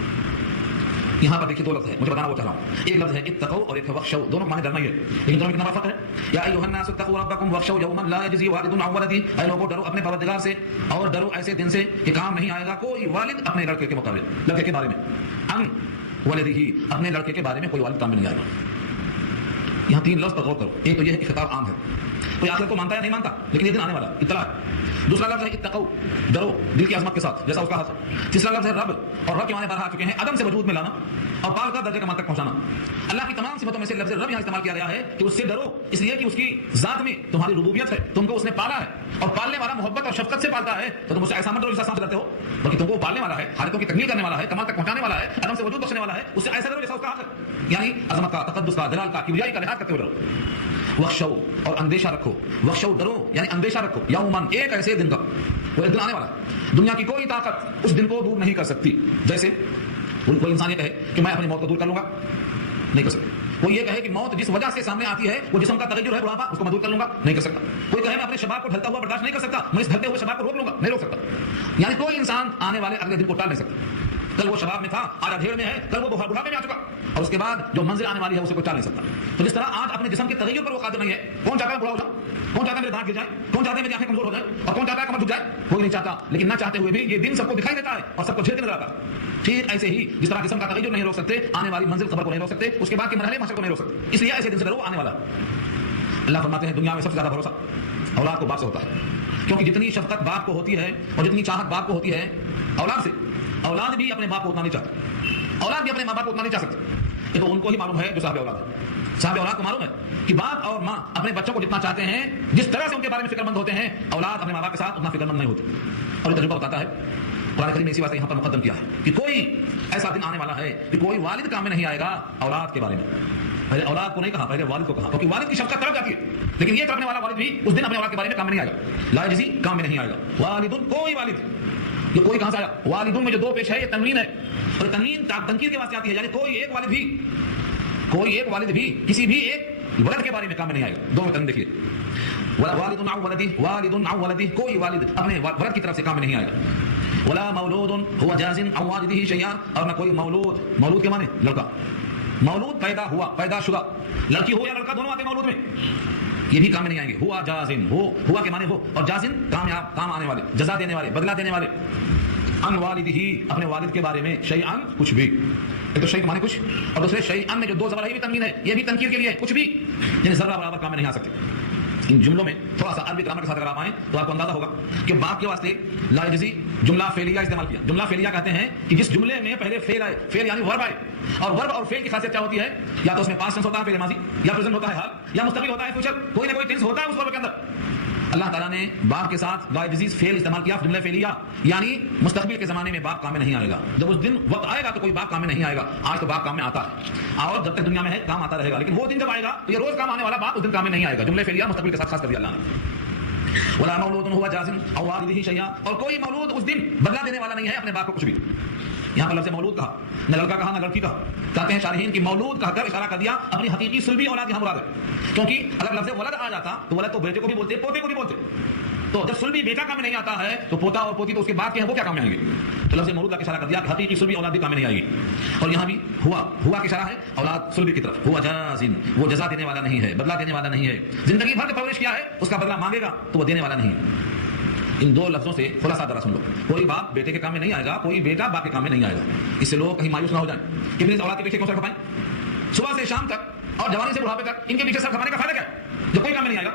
یہاں پر دیکھیے دو لفظ ہیں، مجھے بتانا وہ چاہ رہا ہوں، ایک لفظ ہے اتقوا اور ایک ہے وخشوا، دونوں معنی ڈرنا ہی ہے، لیکن دونوں میں کتنا فرق ہے۔ یا ایھا الناس اتقوا ربکم وخشوا یوما لا یجزی والد عن ولدہ، اے لوگوں ڈرو اپنے پروردگار سے اور ڈرو ایسے دن سے کہ کام نہیں آئے گا کوئی والد اپنے لڑکے کے مقابلے، لڑکے کے بارے میں، عن ولدہ، اپنے لڑکے کے بارے میں کوئی والد کام میں نہیں آئے گا۔ یہاں تین لفظ پر غور کرو، ایک تو یہ ہے کہ خطاب عام ہے، کوئی آخر کو مانتا ہے نہیں مانتا، لیکن یہ دن آنے والا ہے، اطلاع ہے۔ دوسرا لفظ ہے اتقوا، ڈرو دل کی عظمت کے ساتھ جیسا اس کا حق ہے۔ تیسرا لفظ ہے رب، اور رب کے معنی بارہا آ چکے ہیں، عدم سے وجود میں لانا اور پال کر درجے کمال تک پہنچانا۔ اللہ کی تمام صفتوں میں سے لفظ رب یہاں استعمال کیا گیا ہے کہ اس سے ڈرو، اس لیے کہ اس کی ذات میں تمہاری ربوبیت ہے، تم کو اس نے پالا ہے، اور پالنے والا محبت اور شفقت سے پالتا ہے، تو تم اسے ایسا مت ڈرو جیسا سانپ سے ڈرتے ہو، بلکہ تم کو پالنے والا ہے، حالتوں کی تکمیل کرنے والا ہے، کمال تک پہنچانے والا ہے، عدم سے وجود بخشنے والا ہے، اس سے ایسا ڈرو جیسا اس کا حق ہے، یعنی عظمت کا، تقدس کا، جلال کا، کبریائی کا لحاظ کرتے ہوئے ڈرو۔ وخشوا، اور اندیشہ رکھو، وخشوا ڈرو یعنی اندیشہ رکھو، یومن، ایک ایسے دن کا، وہ ایک دن آنے والا ہے، دنیا کی کوئی طاقت اس دن کو دور نہیں کر سکتی۔ جیسے کوئی انسان یہ کہے کہ میں اپنی موت کو دور کر لوں گا، نہیں کر سکتا۔ کوئی یہ کہے کہ موت جس وجہ سے سامنے آتی ہے وہ جسم کا تغیر ہے، بڑھاپا، اس کو میں دور کر لوں گا، نہیں کر سکتا۔ کوئی کہے میں اپنے شباب کو ڈھلتا ہوا برداشت نہیں کر سکتا، میں اس ڈھلتے ہوئے شباب کو روک لوں گا، نہیں روک سکتا۔ یعنی کوئی انسان آنے والے اگلے دن کو ٹال نہیں سکتا۔ کل وہ شباب میں تھا، آج ادھیڑ میں ہے، کل وہ بڑھاپے میں آ چکا، اور اس کے بعد جو منزل آنے والی ہے اسے کوئی ٹال نہیں سکتا۔ تو جس طرح آج اپنے جسم کے تغیر پر وہ قادر نہیں ہے، کون چاہتا ہے بڑا ہو جاؤں، کون چاہتا ہے میرے دانت گر جائیں، کون چاہتا ہے میری آنکھیں کمزور ہو جائیں، اور کون چاہتا ہے کمر جھک جائے، کوئی نہیں چاہتا، لیکن نہ چاہتے ہوئے بھی یہ دن سب کو دکھائی دیتا ہے اور سب کو جھیلتے نظر آتا ہے۔ ٹھیک ایسے ہی جس طرح جسم کا تغیر نہیں روک سکتے، آنے والی منزل قبر کو نہیں روک سکتے، اس کے بعد کے مرحلے محشر کو نہیں روک سکتے، اس لیے ایسے دن سے ڈرو آنے والا۔ اللہ فرماتے ہیں دنیا میں سب سے زیادہ بھروسہ اولاد کو باپ سے ہوتا ہے، کیونکہ جتنی شفقت باپ کو ہوتی ہے اور جتنی چاہت باپ کو ہوتی ہے اولاد سے، اولاد بھی اپنے باپ کو اتنا نہیں چاہتا، اولاد بھی اپنے ماں باپ کو اتنا نہیں چاہ سکتے۔ تو ان کو ہی معلوم ہے جو صاحب اولاد ہے، صاحب اولاد کو معلوم ہے کہ باپ اور ماں اپنے بچوں کو جتنا چاہتے ہیں، جس طرح سے ان کے بارے میں فکر مند ہوتے ہیں، اولاد اپنے ماں باپ کے ساتھ اتنا فکر مند نہیں ہوتے۔ اور یہ تجربہ بتاتا ہے، قرآن کریم نے اسی بات یہاں پر مقدم کیا ہے کہ کوئی ایسا دن آنے والا ہے کہ کوئی والد کام میں نہیں آئے گا اولاد کے بارے میں۔ پہلے اولاد کو نہیں کہا، پہلے والد کو کہا، کیونکہ والد کی شفقت تڑپ جاتی ہے، لیکن یہ تڑپنے والا والد بھی اس دن اپنے اولاد کے بارے میں کام میں نہیں آئے گا، لا یجزی، کام میں نہیں آئے گا۔ والد، کوئی والد، یہ کوئی کہاں سے آیا؟ والدون میں جو دو پیش ہے یہ تنوین ہے، اور تنوین تنکیر کے واسطے آتی ہے، یعنی کوئی ایک والد بھی کسی بھی ایک ولد کے بارے میں کام میں نہیں آئے گا۔ دو میں تنوین دیکھیے، والد عن ولدہ، والد عن ولدہ، کوئی والد اپنے ولد کی طرف سے کام میں نہیں آئے گا۔ ولا مولود هو جاز عن والده شيئا، اور نہ کوئی مولود کے معنی لڑکا، مولود پیدا ہوا، پیدا شدہ، لڑکی ہو یا لڑکا دونوں آتے ہیں مولود میں، یہ بھی کام میں نہیں آئیں گے۔ ہوا جازن، ہوا کے معنی ہو، اور جازن کامیاب، کام آنے والے، جزا دینے والے، بدلہ دینے والے۔ ان والدہ اپنے والد کے بارے میں شیئن کچھ بھی. ایک تو شیء مانے کچھ اور دوسرے شیئن میں جو دو زبر ہے یہ بھی تنوین ہے, یہ بھی تنکیر کے لیے ہے, کچھ بھی یعنی ذرہ برابر کام میں نہیں آ سکتے. ان جملوں میں تھوڑا سا عربی گرامر کے ساتھ اگر آپ آئیں تو آپ کو اندازہ ہوگا کہ باپ کے واسطے لا یجزی جملہ فعلیہ استعمال کیا. جملہ فعلیہ کہتے ہیں کہ جس جملے میں پہلے فعل آئے, فعل یعنی ورب آئے, اور ورب اور فعل کی خاصیت کیا ہوتی ہے, یا تو اس میں پاسٹ ٹینس ہوتا ہے فعل ماضی, یا پریزنٹ ہوتا ہے حال, یا مستقبل ہوتا ہے فیوچر, کوئی نہ کوئی ٹینس ہوتا ہے اس ورب کے اندر. اللہ تعالیٰ نے باپ کے ساتھ لا یجزی فعل استعمال کیا جملہ فعلیہ, یعنی مستقبل کے زمانے میں باپ کام میں نہیں آئے گا. جب اس دن وقت آئے گا تو کوئی باپ کام میں نہیں آئے گا. آج تو باپ کام میں آتا ہے اور جب تک دنیا میں ہے کام آتا رہے گا, لیکن وہ دن جب آئے گا تو یہ روز کام آنے والا باپ اس دن کام میں نہیں آئے گا. جملہ فعلیہ مستقبل کے ساتھ خاص کر دیا اللہ نے. ولا مولود هو جاز او والده شيئا, اور کوئی مولود اس دن بدلہ دینے والا نہیں ہے اپنے باپ کو کچھ بھی. یہاں پر لفظ مولود کہا, نہ لڑکا کہا نہ لڑکی کہا. کہتے ہیں شارحین کہ مولود کہا کر اشارہ کر دیا اپنی حقیقی صلبی اولاد یہاں مراد ہے, کیونکہ اگر لفظ ولد آ جاتا تو ولد تو بیٹے کو بھی بولتے, پوتے کو بھی بولتے. تو جب صلبی بیٹا کام میں نہیں آتا ہے تو پوتا اور پوتی تو اس کے بعد کے ہیں وہ کیا کام میں آئیں گے. تو لفظ مولود کا اشارہ کر دیا کہ حقیقی صلبی اولاد بھی کام میں نہیں آئے گی. اور یہاں بھی ہوا کی اشارہ ہے اولاد صلبی کی طرف. ہوا جازن, وہ جزا دینے والا نہیں ہے, بدلہ دینے والا نہیں ہے. زندگی بھر پرورش کیا ہے اس کا بدلہ مانگے گا تو وہ دینے والا نہیں. ان دو لفظوں سے خلاصہ ذرا سن لو. کوئی باپ بیٹے کے کام میں نہیں آئے گا, کوئی بیٹا باپ کے کام میں نہیں آئے گا. اس سے لوگ کہیں مایوس نہ ہو جائیں کہ پھر اس اولاد کے پیچھے کیوں سر کھپائیں. صبح سے شام تک اور جوانی سے بڑھاپے تک ان کے پیچھے سر کھپانے کا فائدہ کیا ہے جب کوئی کام میں نہیں آئے گا.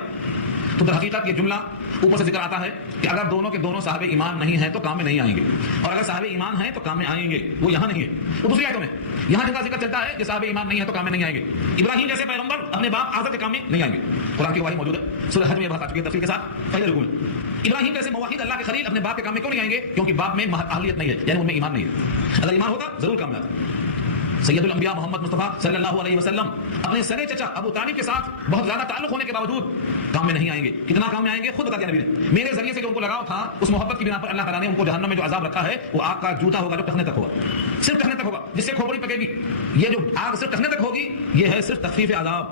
تو در حقیقت یہ جملہ اوپر سے ذکر آتا ہے کہ اگر دونوں کے دونوں صاحب ایمان نہیں ہیں تو کام میں نہیں آئیں گے, اور اگر صاحب ایمان ہیں تو کام میں آئیں گے. وہ یہاں نہیں ہے, وہ دوسری آیتوں میں یہاں جن کا ذکر چلتا ہے کہ صاحب ایمان نہیں ہے تو کام میں نہیں آئیں گے. ابراہیم جیسے پیغمبر اپنے باپ آزر کے کام میں نہیں آئیں گے. قرآن کی گواہی موجود ہے, سورہ حج میں بات آ چکی ہے تفصیل کے ساتھ پہلے رکوع میں. ابراہیم جیسے موحد اللہ کے خلیل اپنے باپ کے کام میں کیوں نہیں آئیں گے, کیونکہ باپ میں اہلیت نہیں ہے, یعنی ان میں ایمان نہیں ہے. اگر ایمان ہوتا ضرور کام میں آتا. سید الانبیاء محمد مصطفیٰ صلی اللہ علیہ وسلم اپنے سنے چچا ابو طالب کے ساتھ بہت زیادہ تعلق ہونے کے باوجود کام میں نہیں آئیں گے. کتنا کام میں آئیں گے خود بتا دیا نبی نے. میرے ذریعے سے جو ان کو لگاؤ تھا اس محبت کی بنا پر اللہ تعالیٰ نے ان کو جہنم میں جو عذاب رکھا ہے وہ آگ کا جوتا ہوگا جو ٹخنے تک ہوگا, صرف ٹخنے تک ہوگا, جس سے کھوپڑی پکے گی. یہ جو آگ صرف ٹخنے تک ہوگی یہ ہے صرف تخفیف عذاب.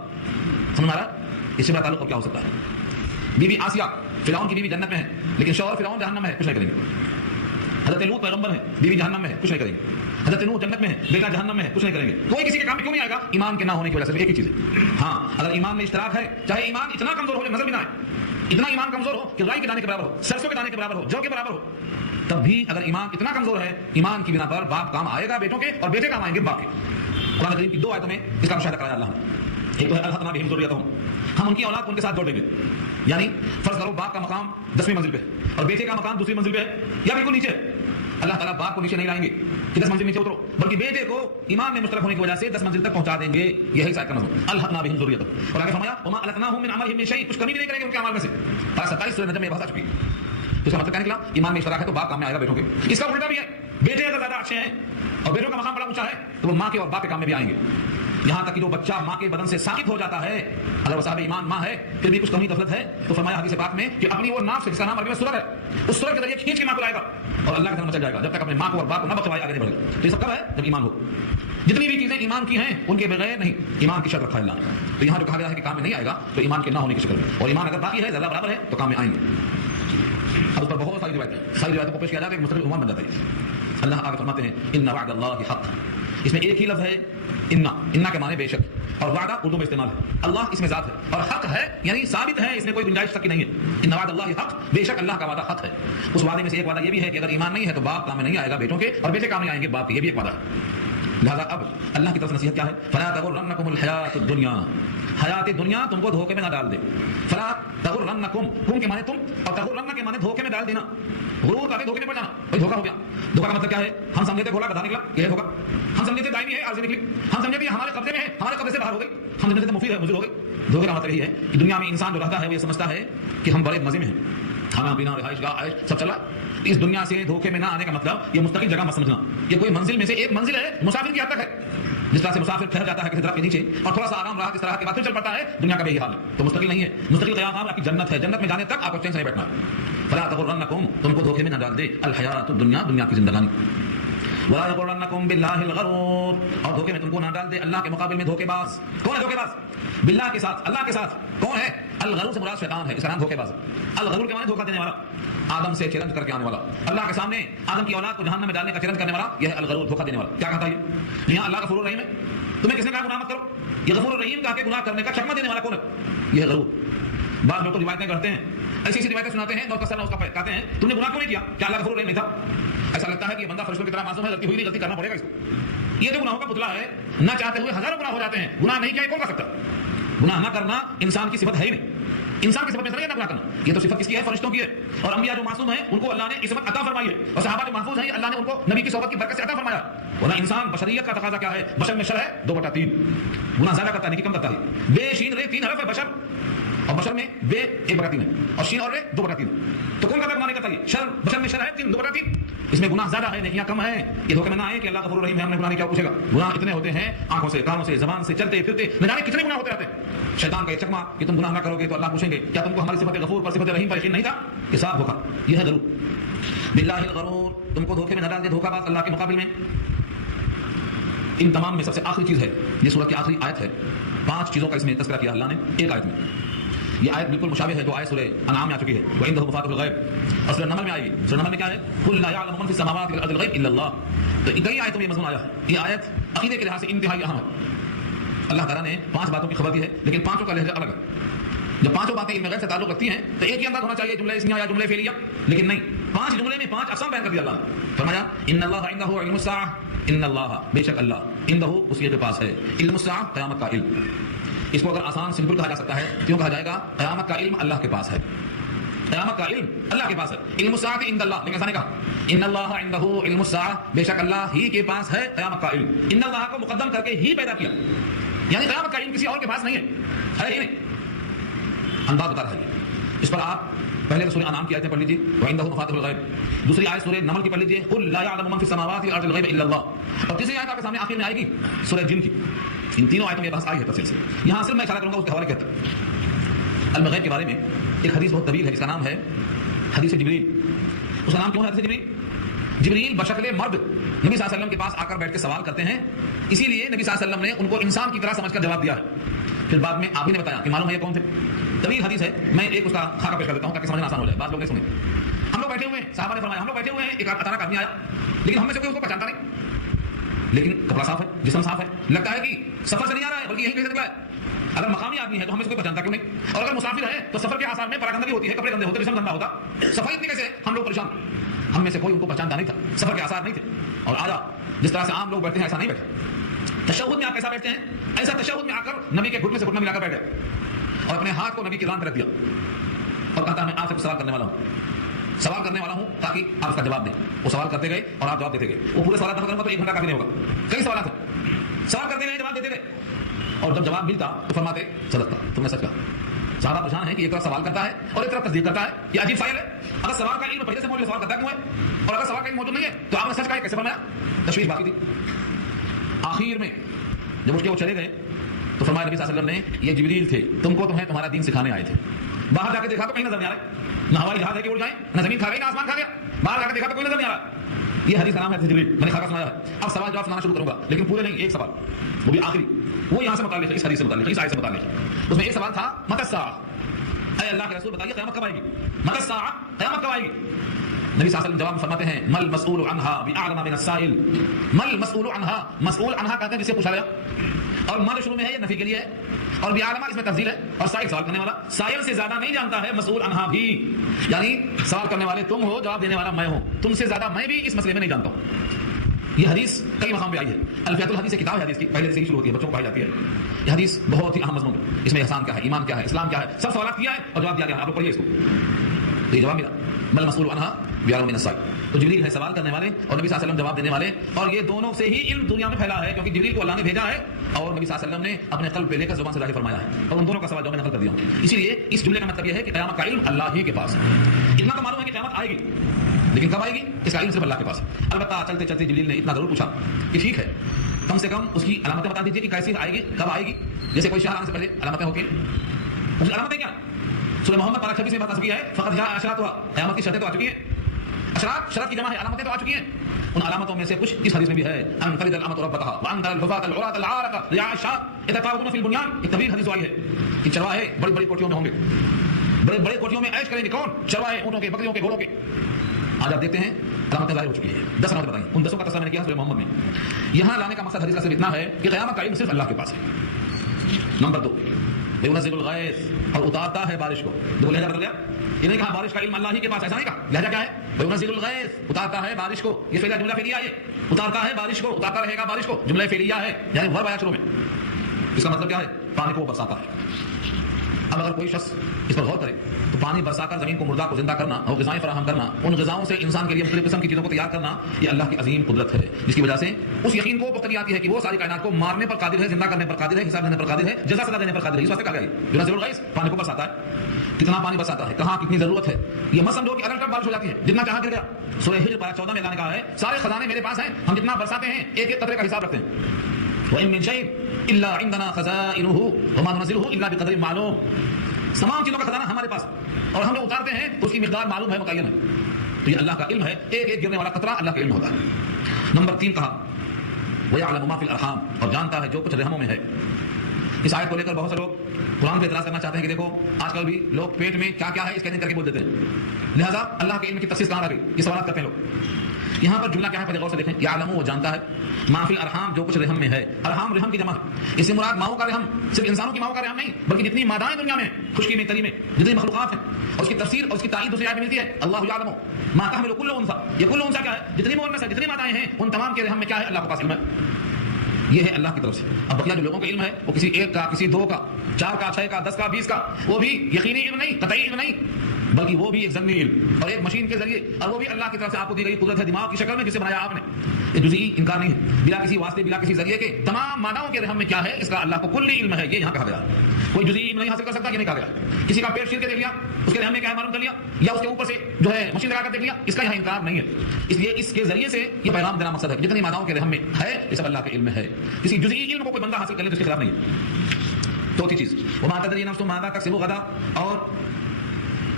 سمجھ آ رہا ہے اس سے بڑا تعلق کیا ہو سکتا ہے. بی بی آسیہ فرعون کی بیوی جنت میں ہے لیکن شوہر فرعون جہنم میں ہے, کچھ نہیں کریں گے. حضرت لوط پیغمبر ہے, بیوی جہنم میں ہے, کچھ نہیں کریں گے. حضرت نوح جنت میں ہے, بیٹا جہنم میں ہے, کچھ نہیں کریں گے. کوئی کسی کے کام میں کیوں نہیں آئے گا, ایمان کے نہ ہونے کی وجہ سے. ایک ہی چیز ہے, ہاں اگر ایمان میں اشتراک ہے, چاہے ایمان اتنا کمزور ہو جو نظر بھی نہ آئے, اتنا ایمان کمزور ہو کہ رائی کے دانے کے برابر ہو, سرسوں کے دانے کے برابر ہو, جو کے برابر ہو, تب بھی اگر ایمان اتنا کمزور ہے ایمان کی بنا پر باپ کام آئے گا بیٹوں کے اور بیٹے کام آئیں گے باپ کے. قرآن کریم کی دو آیتوں میں اس کا مشاہدہ کرایا اللہ نے. ایک تو ہے الحقنا بہم ذریتہم, ہم ان کی اولاد کو ان کے ساتھ جوڑ دیں گے. یعنی فرض کرو باپ کا مقام 10ویں منزل پہ ہے اور بیٹے کا مقام دوسری منزل پہ ہے یا بالکل نیچے. اللہ تعالیٰ باپ کو نیچے نہیں لائیں گے کہ 10 منزل نیچے اترو, بلکہ بیٹے کو ایمان میں مشترک ہونے کی وجہ سے 10 منزل تک پہنچا دیں گے. یہی اس آیت کا مضمون, الحقنا بہم ذریتہم. اور آگے فرمایا وما القناہم من عملہم من شیء, کچھ کمی بھی نہیں کریں گے ان کے اعمال میں سے. 27 سورہ نجم میں بحث آ چکی ہے. تو اس کا مطلب کیا نکلا, ایمان میں اشتراک ہے تو باپ کام میں آئے گا بیٹوں کے. اس کا الٹا بھی ہے, بیٹے اگر زیادہ اچھے ہیں اور بیٹوں کا مقام بڑا اونچا ہے تو وہ ماں کے اور باپ کے کام میں بھی آئیں گے. یہاں تک کہ جو بچہ ماں کے بدن سے ساقط ہو جاتا ہے اگر وہ صاحب ایمان ماں ہے پھر بھی کچھ کمی غفلت ہے تو فرمایا حدیث پاک میں کہ اپنی وہ ناف سے, جس کا نام عربی میں سرر ہے, اس سرر کے ذریعے کھینچ کے ماں کو لائے گا اور اللہ کے گھر میں چل جائے گا جب تک اپنے ماں کو اور باپ کو نہ بچوائے آگے نہیں بڑھے گا. تو یہ سب کب ہے جب ایمان ہو. جتنی بھی چیزیں ایمان کی ہیں ان کے بغیر نہیں, ایمان کی شرط رکھا ہے اللہ نے. تو یہاں جو کہا گیا ہے کہ کام میں نہیں آئے گا تو ایمان کے نہ ہونے کی شکل میں, اور ایمان اگر باقی ہے ذرا برابر ہے تو کام میں آئیں گے. اب اس پر بہت ساری روایتیں کو پیش کیا جاتا ہے, ایک مستقل عنوان بن جاتا ہے. اللہ آگے فرماتے ہیں ان وعد اللہ حق. اس میں ایک ہی لفظ ہے انا کے معنی بے شک, اور وعدہ اردو میں استعمال ہے. اللہ اس میں ذات ہے اور حق ہے یعنی ثابت ہے, اس میں کوئی گنجائش تک کی نہیں ہے. ان وعد اللہ حق, بے شک اللہ کا وعدہ حق ہے. اس وعدے میں سے ایک وعدہ یہ بھی ہے کہ اگر ایمان نہیں ہے تو باپ کام میں نہیں آئے گا بیٹوں کے, اور بیٹے کام میں آئیں گے باپ کے. یہ بھی ایک وعدہ ہے. لہذا اب اللہ کی طرف نصیحت کیا ہے, فلا تغرنکم الحیات الدنیا, حیات دنیا تم کو دھوکے میں نہ ڈال دے. فلا تغرنکم, کم کے معنی تم اور تغرن کے معنی دھوکے میں ڈال دینا. غرور کا دھوکے میں پڑ جانا, بھائی دھوکا ہو گیا. دھوکا کا مطلب کیا ہے, ہم سمجھے تھے گھوڑا گدھا نکلا, یہ ہے دھوکا. ہم سمجھے تھے دائمی ہے عارضی نکلی, ہم سمجھے تھے ہمارے قبضے میں ہے, ہمارے قبضے سے باہر ہو گئی, ہم سمجھتے تھے مفید ہے مضر ہو گئی. دھوکے کا مطلب یہی ہے کہ دنیا میں انسان جو رہتا ہے وہ یہ سمجھتا ہے کہ ہم بڑے مزے میں ہیں, کھانا پینا رہائش گاہ عائش سب چلا. اس دنیا سے دھوکے میں نہ آنے کا مطلب یہ مستقل جگہ مت سمجھنا, یہ کوئی منزل میں سے ایک منزل ہے, مسافر کی حد تک ہے. جس طرح سے مسافر ٹھہر جاتا ہے کسی درخت کے نیچے اور تھوڑا سا آرام رہا کس طرح کے بعد پھر چل پڑتا ہے, دنیا کا بھی یہی حال ہے. تو مستقل نہیں ہے, مستقل قیام آپ کی جنت ہے, جنت میں جانے تک آپ کو ٹینشن نہیں بیٹھنا. فلا تغرنکم, تم کو دھوکے میں نہ ڈال دے, الحیات الدنیا, دنیا کی زندگانی. ولا یغرنکم باللہ الغرور, اور دھوکے میں تم کو نہ ڈال دے اللہ کے مقابل میں دھوکے باز. کون ہے دھوکے باز؟ باللہ کے ساتھ, اللہ کے ساتھ کون ہے؟ الغرور سے مراد شیطان ہے, اس کا نام دھوکے باز ہے. الغرور کے معنی دھوکہ دینے والا, آدم سے چیلنج کر کے آنے والا, اللہ کے سامنے آدم کی اولاد کو جہنم میں ڈالنے کا چیلنج کرنے والا, یہ ہے الغرور, دھوکہ دینے والا. کیا کہتا ہے یہاں اللہ غفور الرحیم ہے, تمہیں کس نے کہا گناہ مت کرو؟ یہ غفور الرحیم کہا کہ گناہ کرنے کا چکمہ دینے والا کون ہے؟ یہ ہے غرور. بعض لوگ تو روایتیں کرتے ہیں, ایسی روایتیں سناتے ہیں, نوکر سر نہ اس کا کہتے ہیں تم نے گناہ کیوں نہیں کیا, کیا اللہ غفور الرحیم نہیں تھا؟ ایسا لگتا ہے کہ یہ بندہ فرشتوں کی طرح معصوم ہے، غلطی ہوئی نہیں، غلطی کرنا پڑے گا اس کو. یہ جو گناہوں کا پتلا ہے، نہ چاہتے ہوئے ہزاروں گناہ ہو جاتے ہیں. گناہ نہیں کیا کون کر سکتا؟ گناہ نہ کرنا انسان کی صفت ہے ہی نہیں. انسان کی صفت میں سے نہیں ہے گناہ کرنا. یہ تو صفت کس کی ہے؟ فرشتوں کی ہے. اور انبیاء جو معصوم ہیں ان کو اللہ نے صفت عطا فرمائی ہے، اور صحابہ جو محفوظ ہیں اللہ نے ان کو نبی کی صحبت کی برکت سے عطا فرمایا. ورنہ انسان بشریت کا تقاضا کیا ہے؟ بشر میں شر ہے 2/3. گناہ زیادہ کرتا ہے نہیں کہ کم کرتا ہے. بے شین رے 3 حرف ہے بشر، اور بشر میں بے 1/3 ہے، اور شین اور رے 2/3. تو کون کرتا گناہ نہیں کرتا؟ یہ شر بشر میں شر ہے 2/3. اس میں گناہ زیادہ ہے، نیکیاں کم ہیں. یہ دھوکے میں نہ آئے کہ اللہ غفور رحیم ہے، ہم نے گناہ نہیں کیا پوچھے گا. گناہ اتنے ہوتے ہیں، آنکھوں سے، کانوں سے، زبان سے، چلتے پھرتے نہ جانے کتنے گناہ ہوتے رہتے ہیں. شیطان کا یہ چکما کہ تم گناہ نہ کرو گے تو اللہ پوچھیں گے کیا تم کو ہماری صفت غفور پر صفت رحیم پر یقین نہیں تھا؟ یہ صاف دھوکا، یہ ہے غرور. باللہ الغرور، تم کو دھوکے میں نہ ڈال دے دھوکا باز اللہ کے مقابل میں. ان تمام میں سب سے آخری چیز ہے، یہ سورۃ کی آخری آیت ہے. 5 چیزوں کا اس میں تذکرہ کیا اللہ نے ایک آیت میں. یہ آیت بالکل مشابہ ہے جو آیت سورہ انعام میں آ چکی ہے، وعنده مفاتيح الغیب. اور سورہ نمل میں آئی ہے. سورہ نمل میں کیا ہے؟ قل لا يعلم من في السماوات والارض الغیب الا اللہ. تو کئی آیتوں میں یہ مضمون آیا ہے. یہ آیت عقیدے کے لحاظ سے انتہائی اہم ہے. اللہ تعالیٰ نے 5 باتوں کی خبر دی ہے، لیکن 5 کا لہجہ الگ ہے. جب 5 باتیں علم غیب سے تعلق رکھتی ہیں تو ایک ہی انداز ہونا چاہیے، جملہ اسمیہ یا جملہ فعلیہ، لیکن نہیں. 5 جملے میں 5 اقسام بیان کر دیا اللہ نے. فرمایا ان اللہ عنده علم الساعہ، ان اللہ بے شک اللہ عنده اسی کے پاس ہے علم الساعہ قیامت کا علم. اس کو اگر آسان سمپل کہا جا سکتا ہے کیوں کہا جائے گا؟ قیامت کا علم اللہ کے پاس ہے. قیامت کا علم اللہ کے پاس ہے. علم الساعہ عند اللہ، لیکن ایسا نہیں کہا ان اللہ عنده علم الساعہ، بے شک اللہ ہی کے پاس ہے قیامت کا علم. ان اللہ کو مقدم کر کے ہی پیدا کیا، یعنی قیامت کا علم کسی اور کے پاس نہیں ہے ہی نہیں. انداز بتا رہا ہے. اس پر آپ پہلے سورہ انعام کی آیتیں پڑھ لیجیے، وعنده مفاتيح الغیب. دوسری آیت سورہ نمل کی پڑھ لیجیے، قل لا يعلم من في السماوات والارض الغیب الا اللہ. اور تیسری آیت آپ کے سامنے آخر میں آئے گی سورہ جن کی. ان تینوں آیتوں میں بحث آئی ہے تفصیل سے. یہاں صرف میں اشارہ کروں گا اس کے حوالے کے تحت. علم غیب کے بارے میں ایک حدیث بہت طویل ہے، اس کا نام ہے حدیث جبریل. اس کا نام کیوں ہے حدیث جبریل؟ جبریل بشکل مرد نبی صلی اللہ علیہ وسلم کے پاس آ کر بیٹھ کے سوال کرتے ہیں، اسی لیے نبی صلی اللہ علیہ وسلم نے ان کو انسان کی طرح سمجھ کر جواب دیا ہے. پھر بعد میں آپ ہی نے بتایا کہ معلوم ہے یہ کون تھے. طویل حدیث ہے، میں ایک اس کا خاکہ پیش کر دیتا ہوں تاکہ سمجھنا آسان ہو جائے. بعض لوگ نے سنے. ہم لوگ بیٹھے ہوئے ہیں، صحابہ نے فرمایا ہم لوگ بیٹھے ہوئے ہیں، ایک اچانک آدمی آیا، لیکن ہم میں سے کوئی اس کو پہچانتا نہیں، لیکن کپڑا صاف ہے، جسم صاف ہے، لگتا ہے کہ سفر سے نہیں آ رہا ہے بلکہ یہیں کہیں سے نکلا ہے. اگر مقامی آدمی ہے تو ہمیں سے کوئی پہچانتا کیوں نہیں؟ اور اگر مسافر ہے تو سفر کے آثار میں پراگندگی ہوتی ہے، کپڑے گندے ہوتے، جسم گندا ہوتا، صفائی اتنی کیسے؟ ہم لوگ پریشان. ہم میں سے کوئی ان کو پہچانتا نہیں تھا، سفر کے آثار نہیں تھے. اور آیا جس طرح سے عام لوگ بیٹھتے ہیں ایسا نہیں بیٹھا. تشہد میں آپ کیسا بیٹھتے ہیں؟ ایسا تشہد میں آ کر نبی کے گھٹنے سے گھٹنا ملا کر بیٹھ گئے اور اپنے ہاتھ کو نبی کی ران پہ رکھ دیا اور کہتا میں آپ سے سوال کرنے والا ہوں تاکہ آپ اس کا جواب دیں. وہ سوال کرتے گئے اور آپ جواب دیتے گئے. وہ پورے سوالات کروں گا تو 1 گھنٹہ کافی نہیں ہوگا. کئی سوالات ہیں، سوال کرتے گئے، جواب دیتے گئے، اور جب جواب ملتا تو فرماتے صدقتا، تم نے سچ کہا. صحابہ پریشان ہیں کہ ایک طرف سوال کرتا ہے اور ایک طرف تصدیق کرتا ہے. یہ عجیب فائل ہے. اگر سوال کا علم پہلے سے موجود، سوال کرتا کیوں ہے؟ اور اگر سوال کا علم موجود نہیں ہے تو آپ نے سچ کہا کیسے فرمایا؟ تشویش باقی تھی. آخر میں جب اس کے وہ چلے گئے تو فرمایا نبی صلی اللہ علیہ وسلم نے یہ جبریل تھے، تمہیں تمہارا دین سکھانے آئے تھے. باہر جا کے دیکھا تو کہیں نظر نہیں آ رہا، نہ ہوائی جہاز ہے کہ اڑ جائیں، نہ زمین کھا گئی نہ آسمان کھا گیا. باہر جا کے دیکھا تو کوئی نظر نہیں آ رہا. یہ حدیث کا نام ہے جبریل. میں نے خاکہ سنایا ہے. اب سوال جواب سنانا شروع کروں گا، لیکن پورے نہیں، ایک سوال وہ بھی آخری، وہ یہاں سے متعلق ہے، اس حدیث سے متعلق، اس آیت سے متعلق. اس میں ایک سوال تھا متی الساعۃ، اے اللہ کے رسول بتائیے قیامت کب آئے گی؟ متی الساعۃ، قیامت کب آئے گی؟ نبی صلی اللہ علیہ وسلم جواب فرماتے ہیں مل مسئول عنہا بأعلم من السائل. مل مسئول عنہا، مسئول عنہا کہتے ہیں جسے پوچھا گیا، اور مل شروع میں ہے، یہ نفی کے لیے ہے، اور بعالمہ اس میں تفضیل ہے، اور سائل سوال کرنے والا، سائل سے زیادہ نہیں جانتا ہے مسئول عنہا بھی، یعنی سوال کرنے والے تم ہو، جواب دینے والا میں ہوں، تم سے زیادہ میں بھی اس مسئلے میں نہیں جانتا ہوں. یہ حدیث کئی مقام پہ آئی ہے. الفیۃ الحدیث سے کتاب ہے حدیث کی، پہلے سے ہی شروع ہوتی ہے، بچوں کو پڑھائی جاتی ہے. یہ حدیث بہت ہی اہم مضمون ہے. اس میں احسان کیا ہے، ایمان کیا ہے، اسلام کیا ہے، سب سوالات کیا ہے اور جواب دیا گیا. آپ لوگ پڑھیے اس کو، تو یہ جواب ملا بل مسئول عنہا بعلم من السائل. تو جبریل ہے سوال کرنے والے اور نبی صلی اللہ علیہ وسلم جواب دینے والے، اور یہ دونوں سے ہی علم دنیا میں پھیلا ہے، کیونکہ جبریل کو اللہ نے بھیجا ہے اور نبی صلی اللہ علیہ وسلم نے اپنے قلب پہ لے کر زبان سے ظاہر فرمایا ہے، اور ان دونوں کا سوال جو میں نقل کر دیا ہوں. اسی لیے اس جملے کا مطلب یہ ہے کہ قیامت کا علم اللہ ہی کے پاس ہے. اتنا تو معلوم ہے کہ قیامت آئے گی، لیکن کب آئے گی اس کا علم صرف اللہ کے پاس ہے. البتہ چلتے چلتے جبریل نے اتنا ضرور پوچھا کہ ٹھیک ہے کم سے کم اس کی علامتیں بتا دیجیے کہ کیسی آئے گی، کب آئے گی. جیسے کوئی شہر آنے سے پہلے علامتیں ہوتی ہیں، اس کی علامتیں کیا؟ سورہ محمد پارہ 26 میں بتا چکی ہے فقط جاء اشراطها، قیامت کی شرطیں تو آ چکی ہیں. اشراط شرط کی جمع ہے، علامتیں تو آ چکی ہیں. ان علامتوں میں سے کچھ اس حدیث میں بھی ہے، ان تلد الامۃ ربتها وان ترى الحفاة العراة العارة رعاء الشاة يتطاولون في البنيان. ایک طویل حدیث آئی ہے کہ چرواہے بڑی بڑی کوٹھیوں میں ہوں گے، بڑے بڑے کوٹھیوں میں عیش کریں گے. کون؟ چرواہے، اونٹوں کے، بکریوں کے، گھوڑوں کے. آج آپ دیکھتے ہیں علامتیں ظاہر ہو چکی ہیں. 10 علامتیں بتائیں، ان 10 کا تذکرہ میں نے کیا سورہ محمد میں. یہاں لانے کا مقصد حدیث کا صرف اتنا ہے کہ قیامت کا علم صرف اللہ کے پاس ہے. نمبر 2 ينزل الغیث، اور اتارتا ہے بارش کو. دو لہجہ بدل گیا. یہ نہیں کہا بارش کا علم اللہ ہی کے پاس، ایسا نہیں کہا. لہجہ کیا ہے؟ وَيُنَزِّلُ الْغَيْثَ اتارتا ہے بارش کو. یہ پہلا جملہ فعلیہ ہے. اتارتا ہے بارش کو, اتارتا رہے گا بارش کو. جملہ فعلیہ ہے یعنی ورب آیا شروع میں. اس کا مطلب کیا ہے؟ پانی کو برساتا ہے. اب اگر کوئی شخص اس پر غور کرے تو پانی برسا کر زمین کو مردہ کو زندہ کرنا اور غذائیں فراہم کرنا, ان غذاؤں سے انسان کے لیے مختلف قسم کی چیزوں کو تیار کرنا, یہ اللہ کی عظیم قدرت ہے, جس کی وجہ سے اس یقین کو پختگی آتی ہے کہ وہ ساری کائنات کو مارنے پر قادر ہے, زندہ کرنے پر قادر ہے, حساب لینے پر قادر ہے, جزا سزا دینے پر قادر ہے. اس واسطے کہا گیا ہے يُنَزِّلُ الْغَيْثَ, پانی کو برساتا ہے. کتنا پانی برساتا ہے, کہاں کتنی ضرورت ہے, یہ مت سمجھو کہ الگ بارش ہو جاتی ہے جتنا چاہا گر گیا. سورہ ہجر پارہ 14 میں اللہ نے کہا ہے سارے خزانے میرے پاس ہیں, ہم جتنا برساتے ہیں ایک ایک قطرے کا حساب رکھتے ہیں. وَإِن مِّن شَيْءٍ إِلَّا عِندَنَا خَزَائِنُهُ وَمَا نُنَزِّلُهُ إِلَّا بِقَدْرٍ مَّعْلُومٍ. تمام چیزوں کا خزانہ ہمارے پاس اور ہم جو اتارتے ہیں تو اس کی مقدار معلوم ہے, متعین ہے. تو یہ اللہ کا علم ہے, ایک ایک گرنے والا قطرہ اللہ کا علم ہوتا ہے. نمبر 3 کہا وَيَعْلَمُ مَا فِي الْأَرْحَامِ, اور جانتا ہے جو کچھ رحموں میں ہے. اس آیت کو لے کر بہت سے لوگ قرآن پہ اعتراض کرنا چاہتے ہیں کہ دیکھو آج کل بھی لوگ پیٹ میں کیا کیا ہے اس کہنے کر کے بول دیتے ہیں, لہٰذا اللہ کے علم کی تفسیر کہاں رہ گئی, یہ سوالات کرتے ہیں لوگ. یہاں پر جملہ کیا ہے پہلے غور سے دیکھیں. یعلم, وہ جانتا ہے, ما فی الارحام, جو کچھ رحم میں ہے. ارحام رحم کی جمع ہے. اس سے مراد ماؤں کا رحم صرف انسانوں کی ماؤں کا رحم نہیں, بلکہ جتنی مادائیں دنیا میں خشکی میں تری میں جتنی مخلوقات ہیں, اور اس کی تفسیر اور اس کی تائید دوسری آیت میں ملتی ہے. اللہ یعلم ما تحمل کل انثی, یہ کل انثی کیا ہے, جتنی مؤنث ہے جتنی مادائیں ہیں ان تمام کے رحم میں کیا ہے, اللہ کے پاس علم ہے. یہ ہے اللہ کی طرف سے. اب بقیہ جو لوگوں کا علم ہے وہ کسی ایک کا, کسی 2 کا, 4 کا, 6 کا, 10 کا, 20 کا, وہ بھی یقینی علم نہیں, قطعی علم نہیں, بلکہ وہ بھی ایک ضمنی علم اور ایک مشین کے ذریعے, اور وہ بھی اللہ کی طرف سے آپ کو دی گئی قدرت ہے دماغ کی شکل میں جسے بنایا آپ نے. یہ جزئی انکار نہیں ہے, بلا کسی واسطے بلا کسی ذریعے کے تمام ماداؤں کے رحم میں کیا ہے اس کا اللہ کو کلی علم ہے. یہ یہاں کہا گیا, کوئی جزئی علم نہیں حاصل کر سکتا, یہ نہیں کہا گیا. کسی کا پیٹ چھیل کے دیکھ لیا, اس کے رحم میں کیا ہے معلوم کر لیا, یا اس کے اوپر سے جو ہے مشین لگا کر دیکھ لیا, اس کا یہاں انکار نہیں ہے. اس لیے اس کے ذریعے سے یہ پیغام دینا مقصد ہے کہ جتنی ماداؤں کے رحم میں ہے یہ سب اللہ کے علم میں ہے. کسی جزئی علم کو کوئی بندہ حاصل کر لے تو اس کے خلاف نہیں ہے. چوتھی چیز وما تدری نفس ماذا تکسب غدا, اور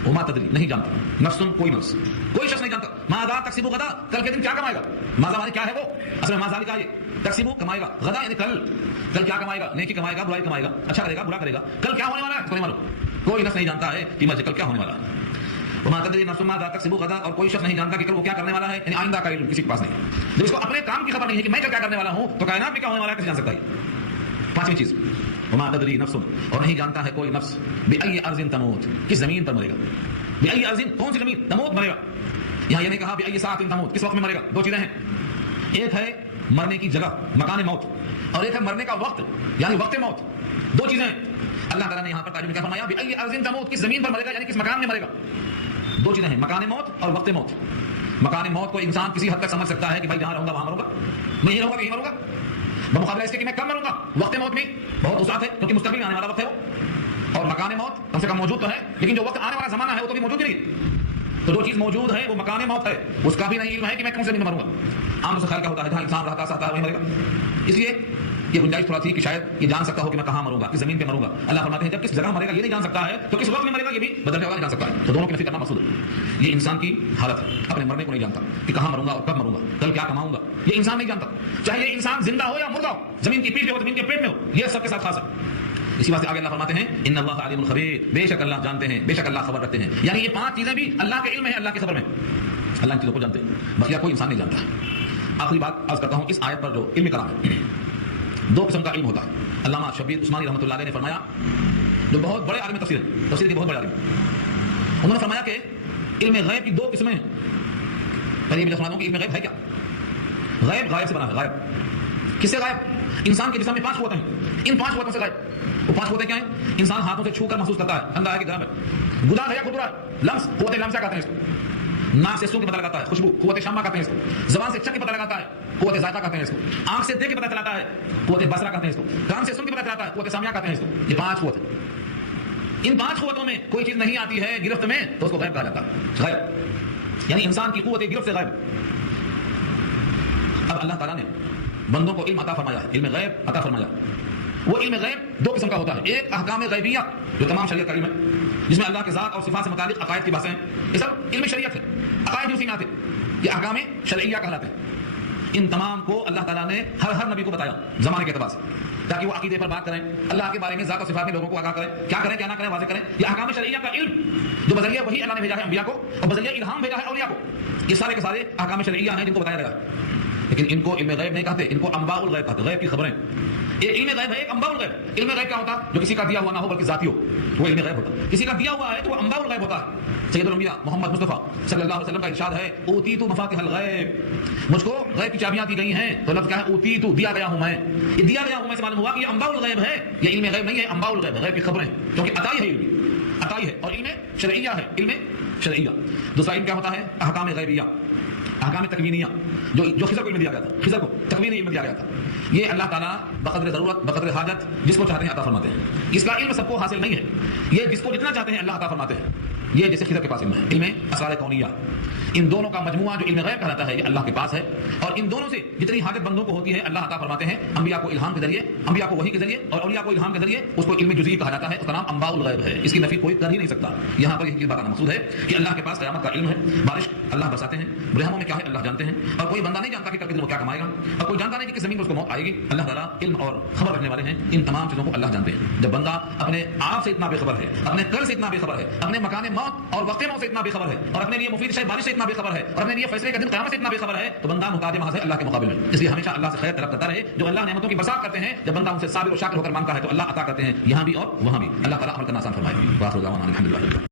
وما تدری نہیں جانتا, نفس کوئی نفس, کوئی شخص نہیں جانتا, ماذا تکسب غدا, کل کے دن کیا کمائے گا. ماذا مانے کیا ہے وہ, اصل میں ماذا لکھا ہے تکسب کمائے گا, غدا یعنی کل, کل کیا کمائے گا, نیکی کمائے گا, برائی کمائے گا, اچھا کرے گا, برا کرے گا, کل کیا ہونے والا ہے اس کو نہیں معلوم. کوئی نفس نہیں جانتا ہے کہ مجھے کل کیا ہونے والا ہے. وما تدری نفس ماذا تکسب غدا, اور کوئی شخص نہیں جانتا کہ کل وہ کیا کرنے والا ہے, یعنی آئندہ کا علم کسی کے پاس نہیں. جب اس کو اپنے کام کی خبر نہیں ہے کہ میں کل کیا کرنے والا ہوں, تو کائنات میں کیا ہونے والا ہے کیسے جان سکتا ہے. 5ویں چیز وما تدری نفس, اور نہیں جانتا ہے کوئی نفس بأي ارض تموت, کس زمین پر مرے گا. بأي ارض, کون سی زمین, تموت مرے گا. یہاں یہ نہیں کہا بأي ساعة تموت, کس وقت میں مرے گا. 2 چیزیں ہیں, ایک ہے مرنے کی جگہ مکان موت, اور ایک ہے مرنے کا وقت یعنی وقت موت. 2 چیزیں ہیں. اللہ تعالیٰ نے یہاں پر تعریف کیا فرمایا بأي ارض تموت, کس زمین پر مرے گا یعنی کس مکان میں مرے گا. 2 چیزیں ہیں, مکان موت اور وقت موت. مکان موت کو انسان کسی حد تک سمجھ سکتا ہے کہ بھائی جہاں رہوں گا وہاں مروں گا, میں یہیں رہوں گا یہیں مروں گا, بمقابلہ اس کے کہ میں کب مروں گا. وقت موت میں بہت وسعت ہے کیونکہ مستقبل میں آنے والا وقت ہے وہ, اور مکان موت کم سے کم موجود تو ہے لیکن جو وقت آنے والا زمانہ ہے وہ تو بھی موجود ہی نہیں. تو 2 چیز موجود ہے, وہ مکان موت ہے, اس کا بھی نہیں علم ہے کہ میں کون سے مروں گا. عام سے خیال کیا ہوتا ہے جہاں انسان رہتا سہتا ہے وہیں مرے گا. اس لیے یہ گنجائش تھوڑا تھی کہ شاید یہ جان سکتا ہو کہ میں کہاں مروں گا, کس زمین پہ مروں گا. اللہ فرماتے ہیں جب کس جگہ مرے گا یہ نہیں جان سکتا ہے تو کس وقت میں مرے گا یہ بھی بدلنے والا نہیں جان سکتا ہے. تو دونوں کی نفی کرنا مقصود ہے. یہ انسان کی حالت ہے, اپنے مرنے کو نہیں جانتا کہ کہاں مروں گا اور کب مروں گا, کل کیا کماؤں گا, یہ انسان نہیں جانتا. چاہے یہ انسان زندہ ہو یا مردہ ہو, زمین کی پیٹھ پہ ہو زمین کے پیٹ میں ہو, یہ سب کے ساتھ خاص ہے. اسی واسطے آگے اللہ فرماتے ہیں ان اللہ علیم الخبیر, بے شک اللہ جانتے ہیں, بے شک اللہ خبر رکھتے ہیں. یعنی یہ 5 چیزیں بھی اللہ کے علم میں ہے, اللہ کی خبر میں, اللہ ان چیزوں کو جانتے ہیں, بقیہ کوئی انسان نہیں جانتا. آخری بات عرض کرتا ہوں, اس آیت پر جو علم کلام ہے 2 قسم کا علم ہوتا ہے. علامہ شبیر عثمانی رحمۃ اللہ علیہ نے فرمایا, جو بہت بڑے عالم تفسیر ہیں, تفسیر کے بہت بڑے عالم, انہوں نے فرمایا کہ علم غیب کی 2 قسمیں ہیں. پہلے یہ سنا دوں کہ علم غیب ہے کیا. غیب غائب سے بنا ہے. غائب کس سے غائب, انسان کے جسم میں 5 قوتیں ہیں, ان 5 قوتوں سے غائب. وہ 5 قوتیں کیا ہیں, انسان ہاتھوں سے چھو کر محسوس کرتا ہے, ٹھنڈا ہے کہ گرم ہے, گدا ہے یا خطرہ, لمس قوت لمسہ کہتے ہیں اس کو, ناک سے سو کے پتہ لگاتا ہے, خوشبو قوت شامہ کہتے ہیں اس کو, زبان سے چکھ کے پتہ لگاتا ہے, قوت ذائقہ کہتے ہیں اس کو, آنکھ سے دیکھ کے پتہ چلاتا ہے, قوت بصرہ کہتے ہیں اس کو, کان سے سن کے پتہ چلاتا ہے, قوت سامعہ کہتے ہیں اس کو. یہ 5 قوت ہیں. ان 5 قوتوں میں کوئی چیز نہیں آتی ہے گرفت میں تو اس کو غیب کہا جاتا ہے. غیب یعنی انسان کی قوت گرفت سے غائب. اب اللہ تعالیٰ نے بندوں کو علم عطا فرمایا ہے, علم غیب عطا فرمایا. وہ علم غیب 2 قسم کا ہوتا ہے. ایک احکام غیبیہ جو تمام شریعت کا علم ہے, جس میں اللہ کے ذات اور صفات سے متعلق عقائد کی باتیں ہیں, یہ سب علم شریعت ہے. عقائد اسی میں آتے, یہ احکام شرعیہ کہلاتے ہیں. ان تمام کو اللہ تعالیٰ نے ہر نبی کو بتایا زمانے کے اعتبار سے, تاکہ وہ عقیدے پر بات کریں, اللہ کے بارے میں ذات و صفات میں لوگوں کو آگاہ کریں, کیا کریں کیا نہ کریں واضح کریں. یہ احکام شرعیہ کا علم جو بذریعہ وہی اللہ نے بھیجا ہے انبیاء کو, اور بذریعہ الہام بھیجا ہے اولیاء کو. یہ سارے کے سارے احکام شرعیہ ہیں جن کو بتایا گیا ہے. لیکن ان کو علم غیب نہیں کہتے، ان کو انباء الغیب کہتے، غیب کی خبریں. یہ علم غیب ہے، ایک انباء الغیب. علم غیب کیا ہوتا؟ جو کسی کا دیا ہوا نہ ہو بلکہ ذاتی ہو، وہ علم غیب ہوتا. کسی کا دیا ہوا ہے تو وہ انباء الغیب ہوتا ہے. سید الانبیاء محمد مصطفیٰ صلی اللہ علیہ وسلم کا ارشاد ہے اوتیت مفاتیح الغیب، مجھ کو غیب کی چابیاں دی گئی ہیں. تو لفظ کیا ہے؟ اوتیت، دیا گیا ہوں میں. یہ دیا گیا ہوں میں سے معلوم ہوا کہ یہ انباء الغیب ہے، یہ علم غیب نہیں ہے، انباء الغیب ہے، غیب کی خبریں. کیونکہ عطائی ہے، علم عطائی ہے، اور علم شرعیہ ہے، علم شرعیہ. دوسرا علم کیا ہوتا ہے؟ احکام غیبیہ، احکام تکوینیہ، جو خضر کو علم دیا گیا تھا، خضر کو تکوینی علم دیا گیا تھا. یہ اللہ تعالیٰ بقدر ضرورت بقدر حاجت جس کو چاہتے ہیں عطا فرماتے ہیں. اس کا علم سب کو حاصل نہیں ہے، یہ جس کو جتنا چاہتے ہیں اللہ عطا فرماتے ہیں. یہ جیسے خضر کے پاس علم ہے، علم اسرار کونیہ. ان دونوں کا مجموعہ جو علم غیب کہلاتا ہے یہ اللہ کے پاس ہے، اور ان دونوں سے جتنی حاجت بندوں کو ہوتی ہے اللہ عطا فرماتے ہیں. انبیاء کو الہام کے ذریعے، انبیاء کو وحی کے ذریعے، اور اولیاء کو الہام کے ذریعے. اس کو علم جزئی کہا جاتا ہے، اس کا نام انباء الغیب ہے. اس کی نفی کوئی کر ہی نہیں سکتا. یہاں پر یہ بات کا مقصود ہے کہ اللہ کے پاس قیامت کا علم ہے. بارش اللہ برساتے ہیں، برہموں میں کیا ہے اللہ جانتے ہیں، اور کوئی بندہ نہیں جانتا کہ کل کے دن وہ کیا کمائے گا، اور کوئی جانتا نہیں کہ کس زمین پر اس کو موت آئے گی. اللہ تعالیٰ علم اور خبر رکھنے والے ہیں. ان تمام چیزوں کو اللہ جانتے ہیں. جب بندہ اپنے آپ سے اتنا بے خبر ہے، اپنے کل سے اتنا بے خبر ہے، اپنے مکان موت اور وقت موت سے اتنا بے خبر ہے، اور اپنے لیے مفید شے بارش سے اتنا بے خبر ہے، اور اپنے لیے فیصلے کا دن قیامت سے اتنا بے خبر ہے، تو بندہ محتاج محض ہے اللہ کے مقابل میں. اس لیے ہمیشہ اللہ سے خیر طلب کرتا رہے. جو اللہ نعمتوں کی برسات کرتے ہیں، جب بندہ ان سے صابر و شاکر ہو کر مانگتا ہے تو اللہ عطا کرتے ہیں، یہاں بھی اور وہاں بھی. اللہ تعالیٰ عمل کرنا آسان فرمائے. واخر دعوانا الحمدللہ.